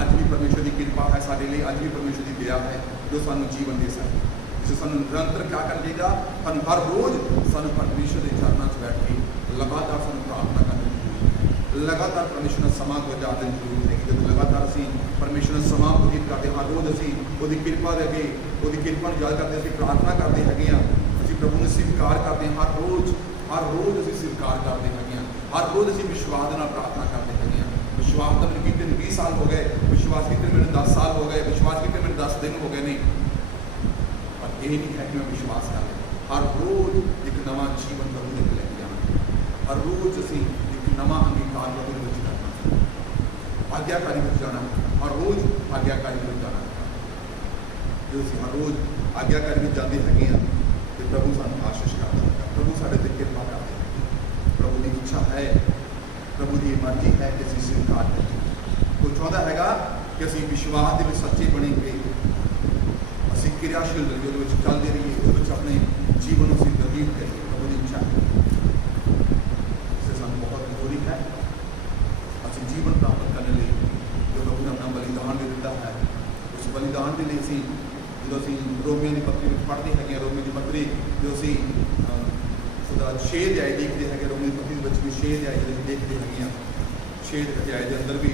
अज भी परमेश्वर की कृपा है साडे लिए, अज भी परमेश्वर की दया है जो सानूं जीवन दे सकती है। जिसे सानूं निरंतर क्या कर देगा, सानूं हर रोज़ सानूं परमेश्वर के चरणों च बैठ के लगातार सानूं प्रार्थना करनी जरूरी है, लगातार परमेश्वर का समा गुजारना जरूरी है। जब लगातार असीं परमेश्वर का समा व्यतीत करते, हर रोज़ असीं उहदी कृपा दे अगे उहदी कृपा नूं याद करते असीं प्रार्थना करते हैगे आ, असीं प्रभु नूं स्वीकार करते हैं, हर रोज़ असीं स्वीकार करते हैं, हर रोज़ असीं विश्वास नाल प्रार्थना करते हैं। विश्वास तो मैंने कितने 20 साल हो गए, विश्वास कितने मैंने 10 साल हो गए, विश्वास कितने मैंने 10 दिन हो गए, नहीं, पर यही नहीं है कि मैं विश्वास कर लें। हर रोज़ एक नवा जीवन प्रभु ने लेके आना, हर रोज़ असीं एक नवा अंगीकार प्रभु ने करना, आज्ञाकारी में जाना, हर रोज़ आज्ञाकारी में जाना। जो असीं हर रोज़ आज्ञाकारी में जाते हैं तो प्रभु सानूं आशीष करता है, प्रभु साडे ते किरपा करता है। प्रभु की इच्छा है, प्रभु की मर्जी है कि असीं स्वीकार करिए। वो चाहता हैगा कि असीं विश्वास के सच्चे बने के असीं क्रियाशील रहिए, उहदे विच चलदे रहिए, उहदे विच अपने जीवन असीं व्यतीत करिए। प्रभु की इच्छा है, इससे सानूं बहुत जरूरी है असीं जीवन प्राप्त करने लिए जो प्रभु ने अपना बलिदान दे दिता है, उस बलिदान के लिए असीं जो असीं रोमियो की पत्री में पढ़ते हैं, रोमियो की पत्री जो असीं 6 अध्याय देखते हैं, रोमियो की पत्री में 6 अध्याय देखते हैं, 6 अध्याय के अंदर भी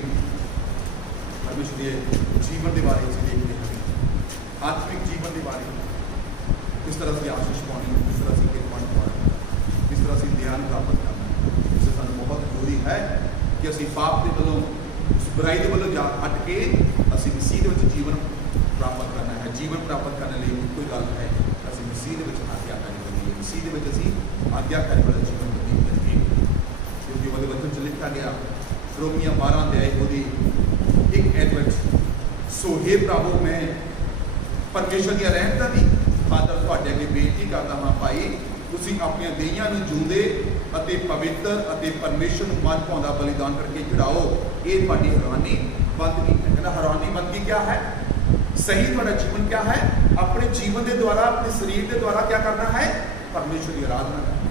परमेश्वर के जीवन के बारे में देखते हैं, आत्मिक जीवन के बारे में, किस तरह से आशीष पानी, किस तरह से कृपा पाना, किस तरह से ध्यान प्राप्त करना। इससे सानूं बहुत जरूरी है कि असीं पाप के वलों उस बुराई के वलों हट के असीं मसीह के जीवन प्राप्त करना है। जीवन प्राप्त करने लिए कोई गल है, असीं मसीह के आज्ञाकारी बनीए, मसीह के असीं आज्ञाकारी वाला जीवन बनीए। रोमिया 12 अध्याय ਉਹਦੀ 1 ਐਤ ਵਿੱਚ ਸੋ हे ਪ੍ਰਭੂ ਮੈਂ ਪਰਮੇਸ਼ਰ ਦੀਆਂ ਰਹਿਮਤਾਂ ਦੀ ਖਾਤਰ ਤੁਹਾਡੇ ਅੱਗੇ ਬੇਨਤੀ ਕਰਦਾ ਹਾਂ ਭਾਈ ਤੁਸੀਂ ਆਪਣੀਆਂ ਦੇਹੀਆਂ ਨੂੰ ਜਿਉਂਦੇ ਅਤੇ ਪਵਿੱਤਰ ਅਤੇ ਪਰਮੇਸ਼ਰ ਨੂੰ ਮਨ ਭਾਉਂਦਾ ਬਲੀਦਾਨ ਕਰਕੇ ਚੜਾਓ ਇਹ ਤੁਹਾਡੀ ਹੈਰਾਨੀ ਬੰਦਗੀ ਹੈ। ਕਹਿੰਦਾ ਹੈਰਾਨੀ ਬੰਦਗੀ क्या है सही ਤੁਹਾਡਾ ਜੀਵਨ क्या है ਆਪਣੇ ਜੀਵਨ ਦੇ ਦੁਆਰਾ ਆਪਣੇ ਸਰੀਰ ਦੇ ਦੁਆਰਾ क्या करना है परमेश्वर की आराधना करना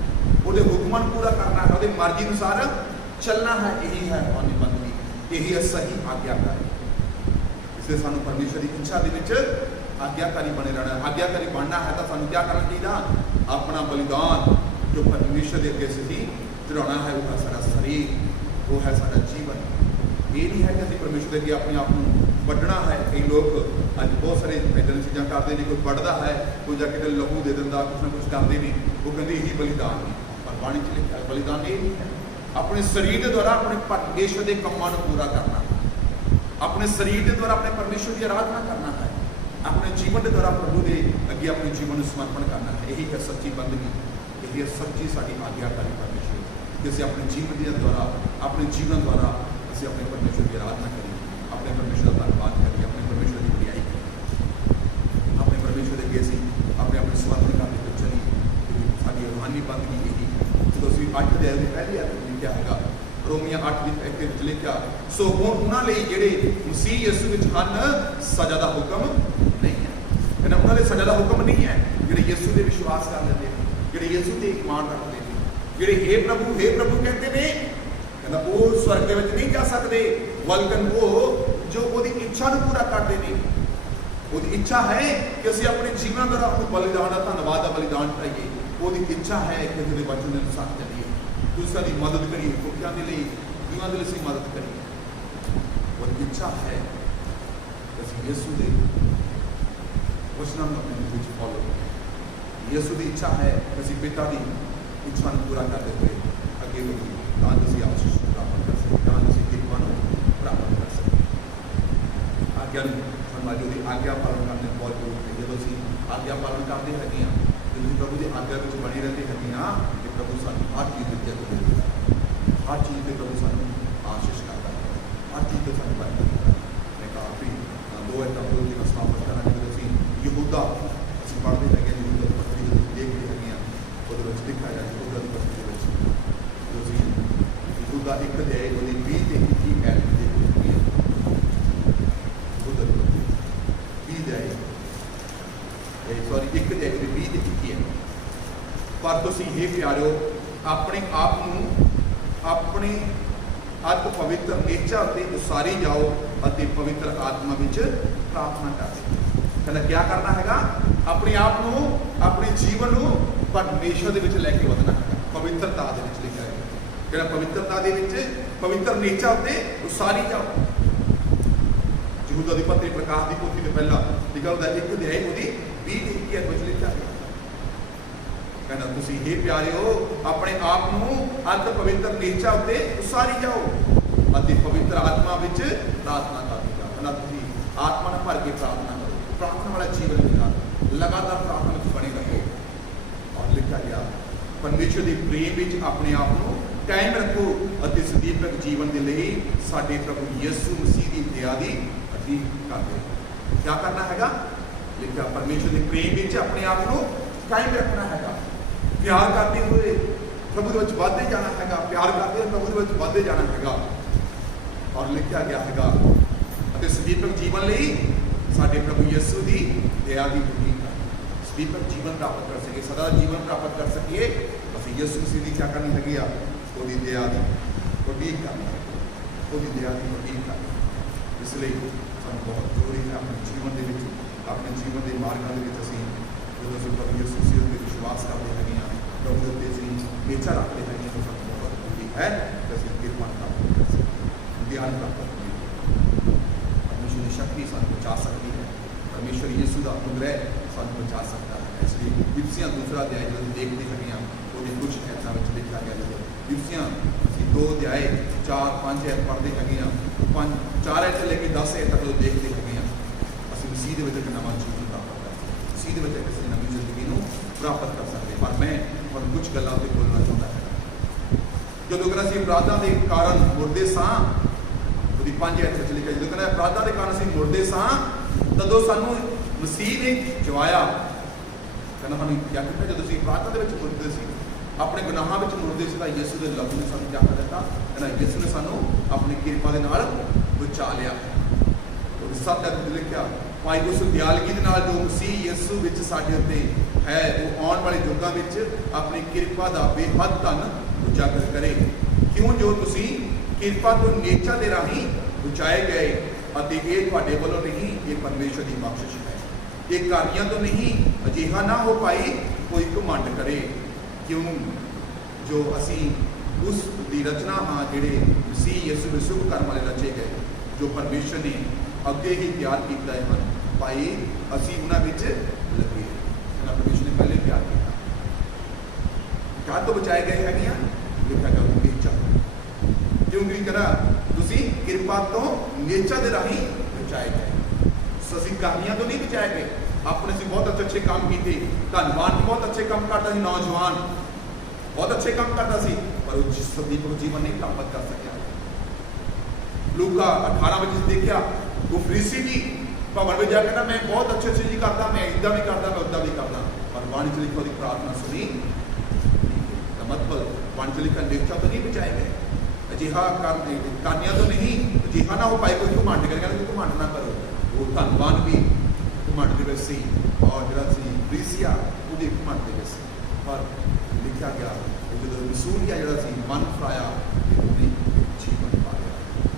ਉਹਦੇ ਹੁਕਮਾਂ ਨੂੰ ਪੂਰਾ ਕਰਨਾ ਹੈ ਉਹਦੀ ਮਰਜ਼ੀ ਅਨੁਸਾਰ ਚੱਲਣਾ ਹੈ ਇਹੀ ਹੈ ਹੈਰਾਨੀ ਬੰਦਗੀ ਇਹੀ ਹੈ ਸਹੀ ਆਗਿਆਕਾਰੀ ਇਸ ਲਈ ਸਾਨੂੰ ਪਰਮੇਸ਼ਰ ਦੀ ਇੱਛਾ ਦੇ ਵਿੱਚ ਆਗਿਆਕਾਰੀ ਬਣੇ ਰਹਿਣਾ ਆਗਿਆਕਾਰੀ ਬਣਨਾ ਹੈ ਤਾਂ ਸਾਨੂੰ ਕੀ ਕਰਨਾ ਚਾਹੀਦਾ ਆਪਣਾ ਬਲੀਦਾਨ ਜੋ ਪਰਮੇਸ਼ਰ ਦੇ ਅੱਗੇ ਅਸੀਂ ਚੜਾਉਣਾ ਹੈ ਉਹ ਹੈ ਸਾਡਾ ਸਰੀਰ ਉਹ ਹੈ ਸਾਡਾ ਜੀਵਨ ਇਹ ਨਹੀਂ ਹੈ ਕਿ ਅਸੀਂ ਪਰਮੇਸ਼ਰ ਦੇ ਅੱਗੇ ਆਪਣੇ ਆਪ ਨੂੰ ਵੱਢਣਾ ਹੈ ਕਈ ਲੋਕ ਅੱਜ ਬਹੁਤ ਸਾਰੇ ਇੱਦਾਂ ਦੀਆਂ ਚੀਜ਼ਾਂ ਕਰਦੇ ਨੇ ਕੋਈ ਵੱਢਦਾ ਹੈ ਕੋਈ ਜਾ ਕੇ ਲਹੂ ਦੇ ਦਿੰਦਾ ਕੁਛ ਨਾ ਕੁਛ ਕਰਦੇ ਨੇ ਉਹ ਕਹਿੰਦੇ ਇਹੀ ਬਲੀਦਾਨ ਨਹੀਂ ਪਰ ਬਾਣੀ 'ਚ ਲਿਖਿਆ ਬਲੀਦਾਨ ਇਹ ਨਹੀਂ ਹੈ ਆਪਣੇ ਸਰੀਰ ਦੇ ਦੁਆਰਾ ਆਪਣੇ ਪਰਮੇਸ਼ਰ ਦੇ ਕੰਮਾਂ ਨੂੰ ਪੂਰਾ ਕਰਨਾ ਆਪਣੇ ਸਰੀਰ ਦੇ ਦੁਆਰਾ ਆਪਣੇ ਪਰਮੇਸ਼ਰ ਦੀ ਆਰਾਧਨਾ ਕਰਨਾ ਹੈ ਆਪਣੇ ਜੀਵਨ ਦੇ ਦੁਆਰਾ ਪ੍ਰਭੂ ਦੇ ਅੱਗੇ ਆਪਣੇ ਜੀਵਨ ਨੂੰ ਸਮਰਪਣ ਕਰਨਾ ਹੈ ਇਹੀ ਹੈ ਸੱਚੀ ਬੰਦਗੀ ਇਹੀ ਹੈ ਸੱਚੀ ਸਾਡੀ ਆਗਿਆਕਾਰੀ ਪਰਮੇਸ਼ਰ ਕਿ ਅਸੀਂ ਆਪਣੇ ਜੀਵਨ ਦੇ ਦੁਆਰਾ ਆਪਣੇ ਜੀਵਨ ਦੁਆਰਾ ਅਸੀਂ ਆਪਣੇ ਪਰਮੇਸ਼ਰ ਦੀ ਆਰਾਧਨਾ ਕਰੀਏ ਆਪਣੇ ਪਰਮੇਸ਼ਰ ਦਾ ਧੰਨਵਾਦ ਕਰੀਏ ਆਪਣੇ ਪਰਮੇਸ਼ਰ ਦੀ ਵਡਿਆਈ ਕਰੀਏ ਆਪਣੇ ਪਰਮੇਸ਼ਰ ਦੇ ਅੱਗੇ ਅਸੀਂ ਆਪਣੇ ਆਪਣੇ ਸਮਰਪਣ ਕਰਨ ਦੇ ਵਿੱਚ ਚਲੀਏ ਸਾਡੀ ਰੂਹਾਨੀ ਬੰਦਗੀ ਇਹੀ ਹੈ ਜਦੋਂ ਅਸੀਂ 8 ਅਧਿਆਇ ਦੀ ਪਹਿਲੀ ਆਇਤ ਵਿੱਚ ਲਿਖਿਆ ਹੈਗਾ ਰੋਮੀਆਂ 8 ਦੀ ਇੱਕ ਵਿੱਚ ਲਿਖਿਆ ਸੋ ਹੁਣ ਉਹਨਾਂ ਲਈ ਜਿਹੜੇ ਮਸੀਹ ਯਿਸੂ ਵਿੱਚ ਹਨ ਸਜ਼ਾ ਦਾ ਹੁਕਮ ਨਹੀਂ ਹੈ ਕਹਿੰਦਾ ਉਹਨਾਂ ਦੇ ਸਜ਼ਾ ਦਾ ਹੁਕਮ ਨਹੀਂ ਹੈ ਜਿਹੜੇ ਯਿਸੂ ਦੇ ਵਿਸ਼ਵਾਸ ਕਰ ਲੈਂਦੇ ਨੇ ਜਿਹੜੇ ਯਿਸੂ ਤੇ ਇਮਾਨ ਰੱਖਦੇ ਨੇ ਜਿਹੜੇ हे प्रभु ਕਹਿੰਦੇ ਨੇ ਕਹਿੰਦਾ ਉਹ ਸਵਰਗ ਦੇ ਵਿੱਚ ਨਹੀਂ ਜਾ ਸਕਦੇ ਬਲਕਿ ਉਹ ਜੋ ਉਹਦੀ ਇੱਛਾ ਨੂੰ ਪੂਰਾ ਕਰਦੇ ਨੇ ਉਹਦੀ ਇੱਛਾ ਹੈ ਕਿ ਅਸੀਂ ਆਪਣੇ ਜੀਵਨ ਦਾ ਆਪਣਾ ਬਲੀਦਾਨ ਦਾ ਧੰਨਵਾਦ ਦਾ ਬਲੀਦਾਨ ਕਰੀਏ ਉਹਦੀ ਇੱਛਾ ਹੈ ਕਿ ਉਹਦੇ ਵਚਨ ਦੇ ਅਨੁਸਾਰ ਚੱਲੀਏ ਦੂਸਰਿਆਂ ਦੀ ਮਦਦ ਕਰੀਏ ਭੁੱਖਿਆਂ ਦੇ ਲਈ ਦੁਨੀਆਂ ਦੇ ਲਈ ਅਸੀਂ ਮਦਦ ਕਰੀਏ ਉਹਦੀ ਇੱਛਾ ਹੈ ਕਿ ਅਸੀਂ ਯਿਸੂ ਦੇ ਵਚਨਾਂ ਨੂੰ ਆਪਣੇ ਵਿੱਚ ਫੋਲੋ ਕਰੀਏ ਯਿਸੂ ਦੀ ਇੱਛਾ ਹੈ ਕਿ ਅਸੀਂ ਪਿਤਾ ਦੀ ਇੱਛਾ ਨੂੰ ਪੂਰਾ ਕਰਦੇ ਹੋਏ ਅੱਗੇ ਵਧੀਏ ਤਾਂ ਅਸੀਂ ਆਸ਼ੀਸ਼ ਪ੍ਰਾਪਤ ਕਰ ਸਕੀਏ ਤਾਂ ਅਸੀਂ ਕਿਰਪਾ ਨੂੰ ਪ੍ਰਾਪਤ ਕਰ ਸਕੀਏ ਆਗਿਆ ਨੂੰ ਸਨਮਾਨਿਓ ਦੀ ਆਗਿਆ ਪਾਲਣ ਕਰਨੇ ਬਹੁਤ ਜ਼ਰੂਰੀ ਹੈ ਜਦੋਂ ਅਸੀਂ ਆਗਿਆ ਪਾਲਣ ਕਰਦੇ ਹੈਗੇ ਹਾਂ ਜਦੋਂ ਅਸੀਂ ਪ੍ਰਭੂ ਦੀ ਆਗਿਆ ਵਿੱਚ ਬਣੇ ਰਹਿੰਦੇ ਹੈਗੇ ਹਾਂ ਕਿ ਪ੍ਰਭੂ ਸਾਨੂੰ ਹਰ ਚੀਜ਼ ਦੇ ਉੱਤੇ ਦਿੰਦਾ ਹੈ ਹਰ ਚੀਜ਼ ਤੇ ਪ੍ਰਭੂ ਸਾਨੂੰ ਆਸ਼ੀਸ਼ ਕਰਦਾ ਹੈ ਹਰ ਚੀਜ਼ ਤੇ ਸਾਨੂੰ ਬਰਕਤ ਦਿੰਦਾ ਹੈ ਮੈਂ ਕਾਫੀ ਦੋ ਐਤਾਂ ਦੀ ਸਮਾਪਤ ਕਰਾਂਗੇ ਜਦੋਂ ਅਸੀਂ ਯਹੂਦਾ ਅਸੀਂ ਪੜ੍ਹਦੇ ਹੈਗੇ ਯਹੂਦਾ ਦੀ ਪੱਤਰੀ ਜਦੋਂ ਦੇਖਦੇ ਹੈਗੇ ਹਾਂ ਉਹਦੇ ਵਿੱਚ ਲਿਖਿਆ ਗਿਆ ਯਹੂਦਾ ਦੀ ਪੱਤਰੀ ਦੇ ਵਿੱਚ ਤੁਸੀਂ ਯਹੂਦਾ ਇੱਕ ਅਧਿਆਇ ਉਹਦੀ 20 ਤੇ 21 ਐਤ ਦੇਖਦੇ ਹੈਗੇ ਯਹੂਦਾ ਦੀ ਪੱਤਰੀ 20 ਅਧਿਆਇ ਇੱਕ ਅਧਿਆਇ ਉਹਦੀ 20 ਤੇ 21 ਹੈ ਪਰ ਤੁਸੀਂ ਇਹ ਪਿਆਰਿਓ ਆਪਣੇ ਆਪ ਨੂੰ ਆਪਣੇ ਅਤ ਪਵਿੱਤਰ ਨੇਚਾ ਉੱਤੇ ਉਸਾਰੀ ਜਾਓ ਅਤੇ ਪਵਿੱਤਰ ਆਤਮਾ ਵਿੱਚ ਪ੍ਰਾਰਥਨਾ ਕਰੋ ਕਹਿੰਦਾ ਕੀ ਕਰਨਾ ਹੈਗਾ ਆਪਣੇ ਆਪ ਨੂੰ ਆਪਣੇ ਜੀਵਨ ਨੂੰ ਪਰਮੇਸ਼ਰ ਦੇ ਵਿੱਚ ਲੈ ਕੇ ਵਧਣਾ ਹੈਗਾ ਪਵਿੱਤਰਤਾ ਦੇ ਵਿੱਚ ਲਿਖਿਆ ਹੈ ਕਹਿੰਦਾ ਪਵਿੱਤਰਤਾ ਦੇ ਵਿੱਚ ਪਵਿੱਤਰ ਨੇਚਾ ਉੱਤੇ ਉਸਾਰੀ ਜਾਓ ਯਹੂਦਾ ਦੀ ਪੱਤਰੀ ਪ੍ਰਕਾਸ਼ ਦੀ ਪੋਥੀ ਦੇ ਪਹਿਲਾਂ ਲਿਖਿਆ ਹੁੰਦਾ ਇੱਕ ਅਧਿਆਇ ਉਹਦੀ 20 ਤੇ 21 ਵਿੱਚ ਲਿਖਿਆ ਹੈ ਕਹਿੰਦਾ ਤੁਸੀਂ ਇਹ ਪਿਆਰਿਓ ਆਪਣੇ ਆਪ ਨੂੰ ਅਤ ਪਵਿੱਤਰ ਨੇਚਾ ਉੱਤੇ ਉਸਾਰੀ ਜਾਓ ਅਤੇ ਪਵਿੱਤਰ ਆਤਮਾ ਵਿੱਚ ਪ੍ਰਾਰਥਨਾ ਕਰਦੇ ਜਾਓ ਕਹਿੰਦਾ ਤੁਸੀਂ ਆਤਮਾ ਨਾਲ ਭਰ ਕੇ ਪ੍ਰਾਰਥਨਾ ਕਰੋ ਪ੍ਰਾਰਥਨਾ ਵਾਲਾ ਜੀਵਨ ਬਿਤਾਓ ਲਗਾਤਾਰ ਪ੍ਰਾਰਥਨਾ ਵਿੱਚ ਬਣੇ ਰਹੋ ਔਰ ਲਿਖਿਆ ਗਿਆ ਪਰਮੇਸ਼ਰ ਦੇ ਪ੍ਰੇਮ ਵਿੱਚ ਆਪਣੇ ਆਪ ਨੂੰ ਕਾਇਮ ਰੱਖੋ ਅਤੇ ਸਦੀਵਕ ਜੀਵਨ ਦੇ ਲਈ ਸਾਡੇ ਪ੍ਰਭੂ ਯਿਸੂ ਮਸੀਹ ਦੀ ਦਇਆ ਦੀ ਅਧੀਨ ਕਰਦੇ ਕੀ ਕਰਨਾ ਹੈਗਾ ਲਿਖਿਆ ਪਰਮੇਸ਼ਰ ਦੇ ਪ੍ਰੇਮ ਵਿੱਚ ਆਪਣੇ ਆਪ ਨੂੰ ਕਾਇਮ ਰੱਖਣਾ ਹੈਗਾ ਪਿਆਰ ਕਰਦੇ ਹੋਏ ਪ੍ਰਭੂ ਦੇ ਵਿੱਚ ਵਧਦੇ ਜਾਣਾ ਹੈਗਾ ਪਿਆਰ ਕਰਦੇ ਹੋਏ ਪ੍ਰਭੂ ਦੇ ਵਿੱਚ ਵਧਦੇ ਜਾਣਾ ਹੈਗਾ ਔਰ ਲਿਖਿਆ ਗਿਆ ਹੈਗਾ ਅਤੇ ਸਦੀਵਕ ਜੀਵਨ ਲਈ ਸਾਡੇ ਪ੍ਰਭੂ ਯਿਸੂ ਦੀ ਦਇਆ ਦੀ ਉਡੀਕ ਸਦੀਵਕ ਜੀਵਨ ਪ੍ਰਾਪਤ ਕਰ ਸਕੀਏ ਸਦਾ ਜੀਵਨ ਪ੍ਰਾਪਤ ਕਰ ਸਕੀਏ ਅਸੀਂ ਯਿਸੂ ਮਸੀਹ ਦੀ ਕੀ ਕਰਨੀ ਹੈਗੀ ਆ ਉਹਦੀ ਦਇਆ ਦੀ ਉਡੀਕ ਕਰਨੀ ਉਹਦੀ ਦਇਆ ਦੀ ਉਡੀਕ ਕਰਨੀ ਇਸ ਲਈ ਸਾਨੂੰ ਬਹੁਤ ਜ਼ਰੂਰੀ ਹੈ ਆਪਣੇ ਜੀਵਨ ਦੇ ਵਿੱਚ ਆਪਣੇ ਜੀਵਨ ਦੇ ਮਾਰਗਾਂ ਦੇ ਵਿੱਚ ਅਸੀਂ ਜਦੋਂ ਅਸੀਂ ਪ੍ਰਭੂ ਯਿਸੂ ਮਸੀਹ ਉੱਤੇ ਵਿਸ਼ਵਾਸ ਕਰਦੇ ਹੈਗੇ ਹਾਂ ਪ੍ਰਭੂ ਉੱਤੇ ਅਸੀਂ ਨੇਚਾ ਰੱਖਦੇ ਹੈਗੇ ਤਾਂ ਸਾਨੂੰ ਬਹੁਤ ਜ਼ਰੂਰੀ ਹੈ ਕਿ ਅਸੀਂ ਕਿਰਪਾ ਪ੍ਰਾਪਤ ਕਰ ਸਕੀਏ ਧਿਆਨ ਪ੍ਰਾਪਤ ਕਰੀਏ ਪਰਮੇਸ਼ਰ ਦੀ ਸ਼ਕਤੀ ਸਾਨੂੰ ਬਚਾ ਸਕਦੀ ਹੈ ਪਰਮੇਸ਼ਰ ਯਿਸੂ ਦਾ ਅਨੁਗ੍ਰਹਿ ਸਾਨੂੰ ਬਚਾ ਸਕਦਾ ਹੈ ਇਸ ਲਈ ਇਫਸੀਆਂ ਦੂਸਰਾ ਅਧਿਆਇ ਜਦੋਂ ਦੇਖਦੇ ਹੈਗੇ ਹਾਂ ਉਹਦੇ ਕੁਝ ਐਤਾਂ ਵਿੱਚ ਲਿਖਿਆ ਗਿਆ ਜਦੋਂ ਇਫਸੀਆਂ ਅਸੀਂ 2 ਅਧਿਆਇ 4-5 ਐਤ ਪੜ੍ਹਦੇ ਹੈਗੇ ਹਾਂ 4 ਐਤ ਲੈ ਕੇ 10 ਐਤ ਤੱਕ ਜਦੋਂ ਦੇਖਦੇ ਹੈਗੇ ਹਾਂ ਅਸੀਂ ਮਸੀਹ ਦੇ ਵਿੱਚ ਇੱਕ ਨਵਾਂ ਜੀਵਨ ਪ੍ਰਾਪਤ ਕਰ ਸਕਦੇ ਮਸੀਹ ਦੇ ਵਿੱਚ ਕਿਸੇ ਨਵੀਂ ਜ਼ਿੰਦਗੀ ਨੂੰ ਪ੍ਰਾਪਤ ਕਰ ਸਕਦੇ ਪਰ ਮੈਂ ਤੁਹਾਨੂੰ ਕੁਝ ਗੱਲਾਂ ਉੱਤੇ ਬੋਲਣਾ ਚਾਹੁੰਦਾ ਹਾਂ ਜਦੋਂ ਕਿ ਅਸੀਂ ਅਪਰਾਧਾਂ ਦੇ ਕਾਰਨ ਮੁਰਦੇ ਸਾਂ, ਉਹਦੀ 5 ਐਤ ਵਿੱਚ ਲਿਖਿਆ, ਜਦੋਂ ਕਹਿੰਦਾ ਅਪਰਾਧਾਂ ਦੇ ਕਾਰਨ ਅਸੀਂ ਮੁਰਦੇ ਸਾਂ, ਤਦੋਂ ਸਾਨੂੰ ਮਸੀਹ ਨੇ ਜਵਾਇਆ। ਕਹਿੰਦਾ ਸਾਨੂੰ ਕਿਆ ਕੀਤਾ, ਜਦੋਂ ਅਸੀਂ ਅਪਰਾਧਾਂ ਦੇ ਵਿੱਚ ਮੁਰਦੇ ਸੀ, ਆਪਣੇ ਗੁਨਾਹਾਂ ਵਿੱਚ ਮੁਰਦੇ ਸੀ, ਤਾਂ ਯਿਸੂ ਦੇ ਲਹੂ ਨੇ ਸਾਨੂੰ ਕਿਆ ਕਰ ਦਿੱਤਾ। ਕਹਿੰਦਾ ਯਿਸੂ ਨੇ ਸਾਨੂੰ ਆਪਣੀ ਕਿਰਪਾ ਦੇ ਨਾਲ ਬਚਾ ਲਿਆ। ਉਹ 7 ਐਤ ਵਿੱਚ ਲਿਖਿਆ, ਭਾਈ ਉਸ ਦਿਆਲਗੀ ਦੇ ਨਾਲ ਜੋ ਮਸੀਹ ਯਿਸੂ ਵਿੱਚ ਸਾਡੇ ਉੱਤੇ ਹੈ, ਉਹ ਆਉਣ ਵਾਲੇ ਯੁੱਗਾਂ ਵਿੱਚ ਆਪਣੀ ਕਿਰਪਾ ਦਾ ਬੇਹੱਦ ਧਨ ਉਜਾਗਰ ਕਰੇ। ਕਿਉਂ ਜੋ ਤੁਸੀਂ ਕਿਰਪਾ ਤੋਂ ਨੇਚਾ ਦੇ ਰਾਹੀਂ ਬਚਾਏ ਗਏ, ਅਤੇ ਇਹ ਤੁਹਾਡੇ ਵੱਲੋਂ ਨਹੀਂ, ਇਹ ਪਰਮੇਸ਼ਰ ਦੀ ਬਖਸ਼ਿਸ਼ ਹੈ। ਇਹ ਕਾਰੀਆਂ ਤੋਂ ਨਹੀਂ, ਅਜਿਹਾ ਨਾ ਹੋ ਪਾਈ ਕੋਈ ਘਮੰਡ ਕਰੇ। ਕਿਉਂ ਜੋ ਅਸੀਂ ਉਸ ਦੀ ਰਚਨਾ ਹਾਂ, ਜਿਹੜੇ ਮਸੀਹ ਯਿਸੂ ਦੇ ਸ਼ੁਭ ਕਰਮ ਵਾਲੇ ਰਚੇ ਗਏ, ਜੋ ਪਰਮੇਸ਼ਰ ਨੇ ਅੱਗੇ ਹੀ ਤਿਆਰ ਕੀਤਾ ਹੈ। ਭਾਈ ਅਸੀਂ ਉਹਨਾਂ ਵਿੱਚ ਲੱਗੇ, ਇਹਨਾਂ ਪਰਮੇਸ਼ਰ ਨੇ ਪਹਿਲੇ ਤਿਆਰ ਕੀਤਾ। ਕਾਹ ਤੋਂ ਬਚਾਏ ਗਏ ਹੈਗੇ ਆ, ਲਿਖਿਆ ਗਿਆ ਨੇਚਾ। ਕਿਉਂਕਿ ਕਹਿੰਦਾ ਤੁਸੀਂ ਕਿਰਪਾ ਤੋਂ ਨੇਚਾ ਦੇ ਰਾਹੀਂ ਬਚਾਏ ਗਏ। ਸੋ ਅਸੀਂ ਕਾਰੀਆਂ ਤੋਂ ਨਹੀਂ ਬਚਾਏ ਗਏ। ਆਪਣੇ ਅਸੀਂ ਬਹੁਤ ਅੱਛੇ ਕੰਮ ਕੀਤੇ, ਧੰਨਵਾਦ, ਬਹੁਤ ਅੱਛੇ ਕੰਮ ਕਰਦਾ ਸੀ, ਨੌਜਵਾਨ ਬਹੁਤ ਅੱਛੇ ਕੰਮ ਕਰਦਾ ਸੀ, ਪਰ ਉਹ ਸਦੀਪ ਜੀਵਨ ਨਹੀਂ ਪ੍ਰਾਪਤ ਕਰ ਸਕਿਆ। ਲੂਕਾ 18 ਵਿੱਚ ਦੇਖਿਆ, ਉਹ ਫਰੀਸੀ ਜੀ ਭਵਨ ਵਿੱਚ ਜਾ ਕੇ ਨਾ, ਮੈਂ ਬਹੁਤ ਅੱਛੇ ਚੀਜ਼ ਕਰਦਾ, ਮੈਂ ਇੱਦਾਂ ਵੀ ਕਰਦਾ, ਮੈਂ ਉੱਦਾਂ ਵੀ ਕਰਦਾ, ਪਰ ਬਾਣੀ ਚ ਲਿਖੋ ਦੀ ਪ੍ਰਾਰਥਨਾ ਸੁਣੀ। ਮਤਲਬ ਬਾਣੀ ਚ ਲਿਖਿਆ ਨੇਚਾ ਤੋਂ ਨਹੀਂ ਬਚਾਏ ਗਏ। ਅਜਿਹਾ ਕਾਨੀਆਂ ਤੋਂ ਨਹੀਂ, ਅਜਿਹਾ ਨਾ ਹੋ ਪਾਏ ਕੋਈ ਘਮੰਡ ਕਰੇ। ਕਹਿੰਦਾ ਘਮੰਡ ਨਾ ਕਰੋ। ਉਹ ਧੰਨਵਾਨ ਵੀ ਘਮੰਡ ਦੇ ਵਿੱਚ ਸੀ, ਔਰ ਜਿਹੜਾ ਸੀ ਫਰੀਸੀਆ ਉਹ ਵੀ ਘਮੰਡ ਦੇ ਵਿੱਚ ਸੀ। ਪਰ ਲਿਖਿਆ ਗਿਆ ਜਦੋਂ ਰਸੂਲੀਆ ਜਿਹੜਾ ਸੀ ਮਨ ਫਰਾਇਆ, ਉਹਨੇ ਜੀਵਨ ਪਾ ਲਿਆ,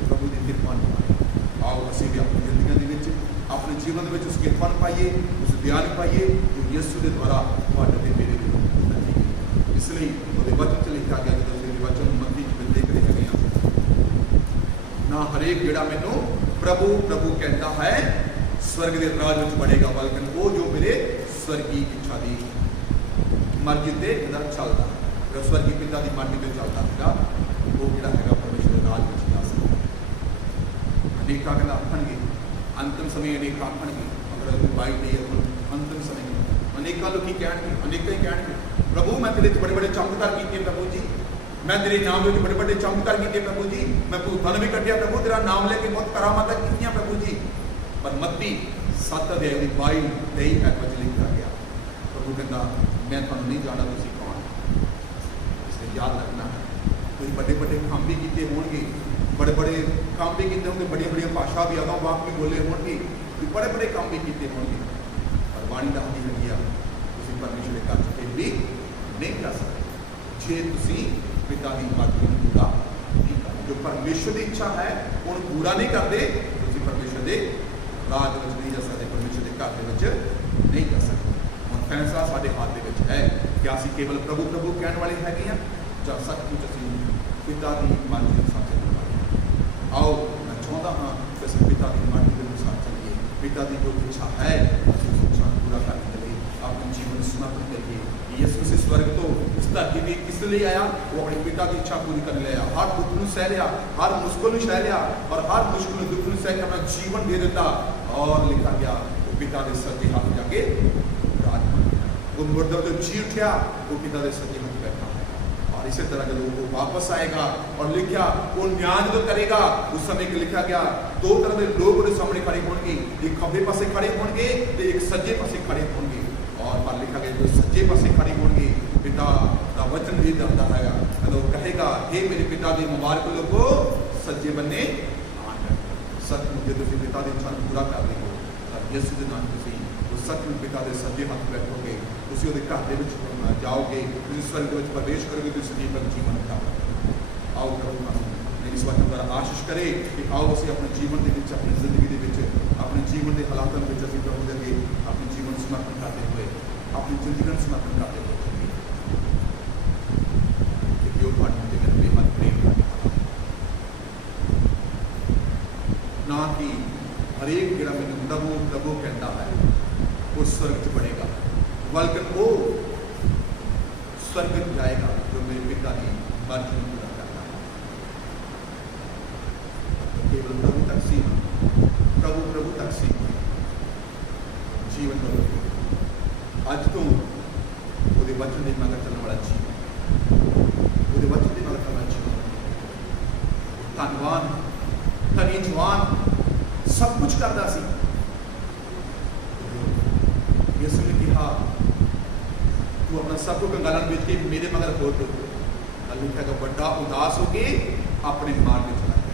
ਪ੍ਰਭੂ ਦੀ ਕਿਰਪਾ ਨੂੰ ਪਾਇਆ। ਆਓ ਅਸੀਂ ਵੀ ਆਪਣੀ ਜ਼ਿੰਦਗੀਆਂ ਦੇ ਵਿੱਚ, ਆਪਣੇ ਜੀਵਨ ਦੇ ਵਿੱਚ ਉਸ ਕਿਰਪਾ ਨੂੰ ਪਾਈਏ, ਉਸ ਦਿਆਲ ਪਾਈਏ ਜੋ ਯਿਸੂ ਦੇ ਦੁਆਰਾ ਤੁਹਾਡੇ ਤੇ ਮੇਰੇ ਲਈ ਦਿੱਤੀ ਗਈ। ਇਸ ਲਈ ਉਹਦੇ ਵਚਨ ਚ ਲਿਖਿਆ ਗਿਆ, ਜਦੋਂ ਅਸੀਂ ਵਚਨ ਨੂੰ ਮੱਤੀ ਚ ਦੇਖ ਰਹੇ ਹੈਗੇ ਹਾਂ, ਨਾ ਹਰੇਕ ਜਿਹੜਾ ਮੈਨੂੰ ਪ੍ਰਭੂ ਪ੍ਰਭੂ ਕਹਿੰਦਾ ਹੈ ਸਵਰਗ ਦੇ ਰਾਜ ਵਿੱਚ ਵੜੇਗਾ, ਬਲਕਿ ਉਹ ਜੋ ਮੇਰੇ ਸਵਰਗੀ ਇੱਛਾ ਦੀ ਮਰਜ਼ੀ ਤੇ ਇਹਦਾ ਚੱਲਦਾ, ਜੋ ਸਵਰਗੀ ਪਿਤਾ ਦੀ ਮਰਜ਼ੀ ਤੇ ਚੱਲਦਾ ਹੈਗਾ, ਉਹ ਜਿਹੜਾ ਹੈਗਾ ਪਰਮੇਸ਼ਰ ਦੇ ਰਾਜ ਵਿੱਚ ਜਾ ਸਕਦਾ। ਅਨੇਕਾਂ ਕਹਿੰਦਾ ਆਖਣਗੇ ਅੰਤਿਮ ਸਮੇਂ, ਅਨੇਕਾਂ ਆਖਣਗੇ, ਅਗਰ ਬਾਈ ਦੇ ਅੰਤਿਮ ਸਮੇਂ ਅਨੇਕਾਂ ਲੋਕੀ ਕਹਿਣਗੇ, ਅਨੇਕਾਂ ਹੀ ਕਹਿਣਗੇ, ਪ੍ਰਭੂ ਮੈਂ ਤੇਰੇ 'ਚ ਬੜੇ ਬੜੇ ਚਮਤਕਾਰ ਕੀਤੇ ਪ੍ਰਭੂ ਜੀ, ਮੈਂ ਤੇਰੇ ਨਾਮ ਦੇ ਵਿੱਚ ਬੜੇ ਬੜੇ ਚਮਤਕਾਰ ਕੀਤੇ ਪ੍ਰਭੂ ਜੀ, ਮੈਂ ਭੂਤਾਂ ਵੀ ਕੱਢਿਆ ਪ੍ਰਭੂ, ਤੇਰਾ ਨਾਮ ਲੈ ਕੇ ਬਹੁਤ ਕਰਾਮਾਤਾਂ ਕੀਤੀਆਂ ਪ੍ਰਭੂ ਜੀ। ਪਰ ਮੱਤੀ 7 ਅਧਿਆਇ ਦੀ 22-23 ਐਤ ਵਿੱਚ ਲਿਖਿਆ ਗਿਆ, ਪ੍ਰਭੂ ਕਹਿੰਦਾ ਮੈਂ ਤੁਹਾਨੂੰ ਨਹੀਂ ਜਾਣਦਾ, ਤੁਸੀਂ ਕੌਣ। ਇਸ ਲਈ ਯਾਦ ਰੱਖਣਾ, ਕੋਈ ਵੱਡੇ ਵੱਡੇ ਕੰਮ ਵੀ ਕੀਤੇ ਹੋਣਗੇ, बड़े बड़े काम भी किए होंगे, बड़ी बड़ी भाषा भी अगों वाक भी बोले होंगे, बड़े बड़े काम भी किए होंगे, पर वाणी दसदी लगी आ तुसीं परमेश्वर के घर च भी नहीं कर सकते जे तुसीं पिता की मर्जी को पूरा नहीं करते। जो परमेश्वर की इच्छा है उन्हें पूरा नहीं करते, तुसीं परमेश्वर के राज में नहीं जा सकते, परमेश्वर के घर में नहीं कर सकते। हुण फैसला साडे हाथ दे विच है कि असीं केवल प्रभु प्रभु कहने वाले हैगे आ जां सचमुच असीं पिता की मर्जी अनुसार चलना। आओ मैं चाहता हाँ कि असीं पिता की मर्जी के अनुसार चलिए, पिता की जो इच्छा है असीं उस इच्छा को पूरा करने के लिए अपने जीवन समर्पण करिए। यीशु मसीह स्वर्ग तो इस धरती में किस लिए आया, वो अपने पिता की इच्छा पूरी करने ले आया। हर दुख को सह लिया, हर मुश्किल को सह लिया, और हर मुश्किल दुख को सह के अपना जीवन दे देता, और लिखा गया वो पिता के सज्जे हाथ जाके राज बन गया। वो मुर्दा जो जी उठा वो पिता के सज्जे हाथ बैठा है। और इसी तरह जब वो वापस आएगा और लिखा वो न्याय जो करेगा, उस समय लिखा गया दो तरह के लोग उनके सामने खड़े होंगे, एक खब्बे पासे खड़े होंगे तो एक सज्जे पासे खड़े होंगे। और पर लिखा गया जो सज्जे पासे खड़े होंगे पिता का वचन भी दसदा है, तो कहेगा हे मेरे पिता के मुबारक लोगो सज्जे बन्ने आन कर। सचमुच जो तुम पिता की इच्छा पूरा कर रहे हो तो यीशु के नाम तुम उस सचमुच पिता के सज्जे हाथ बैठोगे, तुम उसके घर में जाओगे, तुम स्वर्ग में प्रवेश करोगे, तुम सजीवन जीवन प्राप्त। आओ प्रभु मेरी इस वचन द्वारा आशीष करे कि आओ असीं अपने जीवन के विच, अपनी जिंदगी के विच, अपने जीवन के हालातों में असीं प्रभु के अगे अपने जीवन समर्पण करते हुए, अपनी जिंदगी में समर्पण करते हुए ना कि हरेक जिहड़ा मैनूं प्रभु प्रभु कहता है वो स्वर्ग च बढ़ेगा, बल्कि वो स्वर्ग जाएगा जो मेरे पिता की मर्जी को पूरा करता है। केवल प्रभु तक सीमित, प्रभु प्रभु तक सीमित जीवन करोगे। अज तो वो वचन के मगर चलने वाला जीवन, वो ਦੇ ਵਚਨ ਦੇ ਨਾਲ ਕਰਨਾ ਚਾਹੁੰਦਾ। ਧੰਨਵਾਨ ਧਨੀ ਜਵਾਨ ਸਭ ਕੁਝ ਕਰਦਾ ਸੀ। ਯਿਸੂ ਨੇ ਕਿਹਾ ਤੂੰ ਆਪਣਾ ਸਭ ਕੁਝ ਕੰਗਾਲਾਂ ਨੂੰ ਵੇਚ ਕੇ ਮੇਰੇ ਮਗਰ ਹੋ ਤੋ ਨਾਲ ਲਿਖਿਆ ਕਿ ਵੱਡਾ ਉਦਾਸ ਹੋ ਕੇ ਆਪਣੇ ਮਾਰਗ ਤੇ ਚਲਾ ਗਿਆ।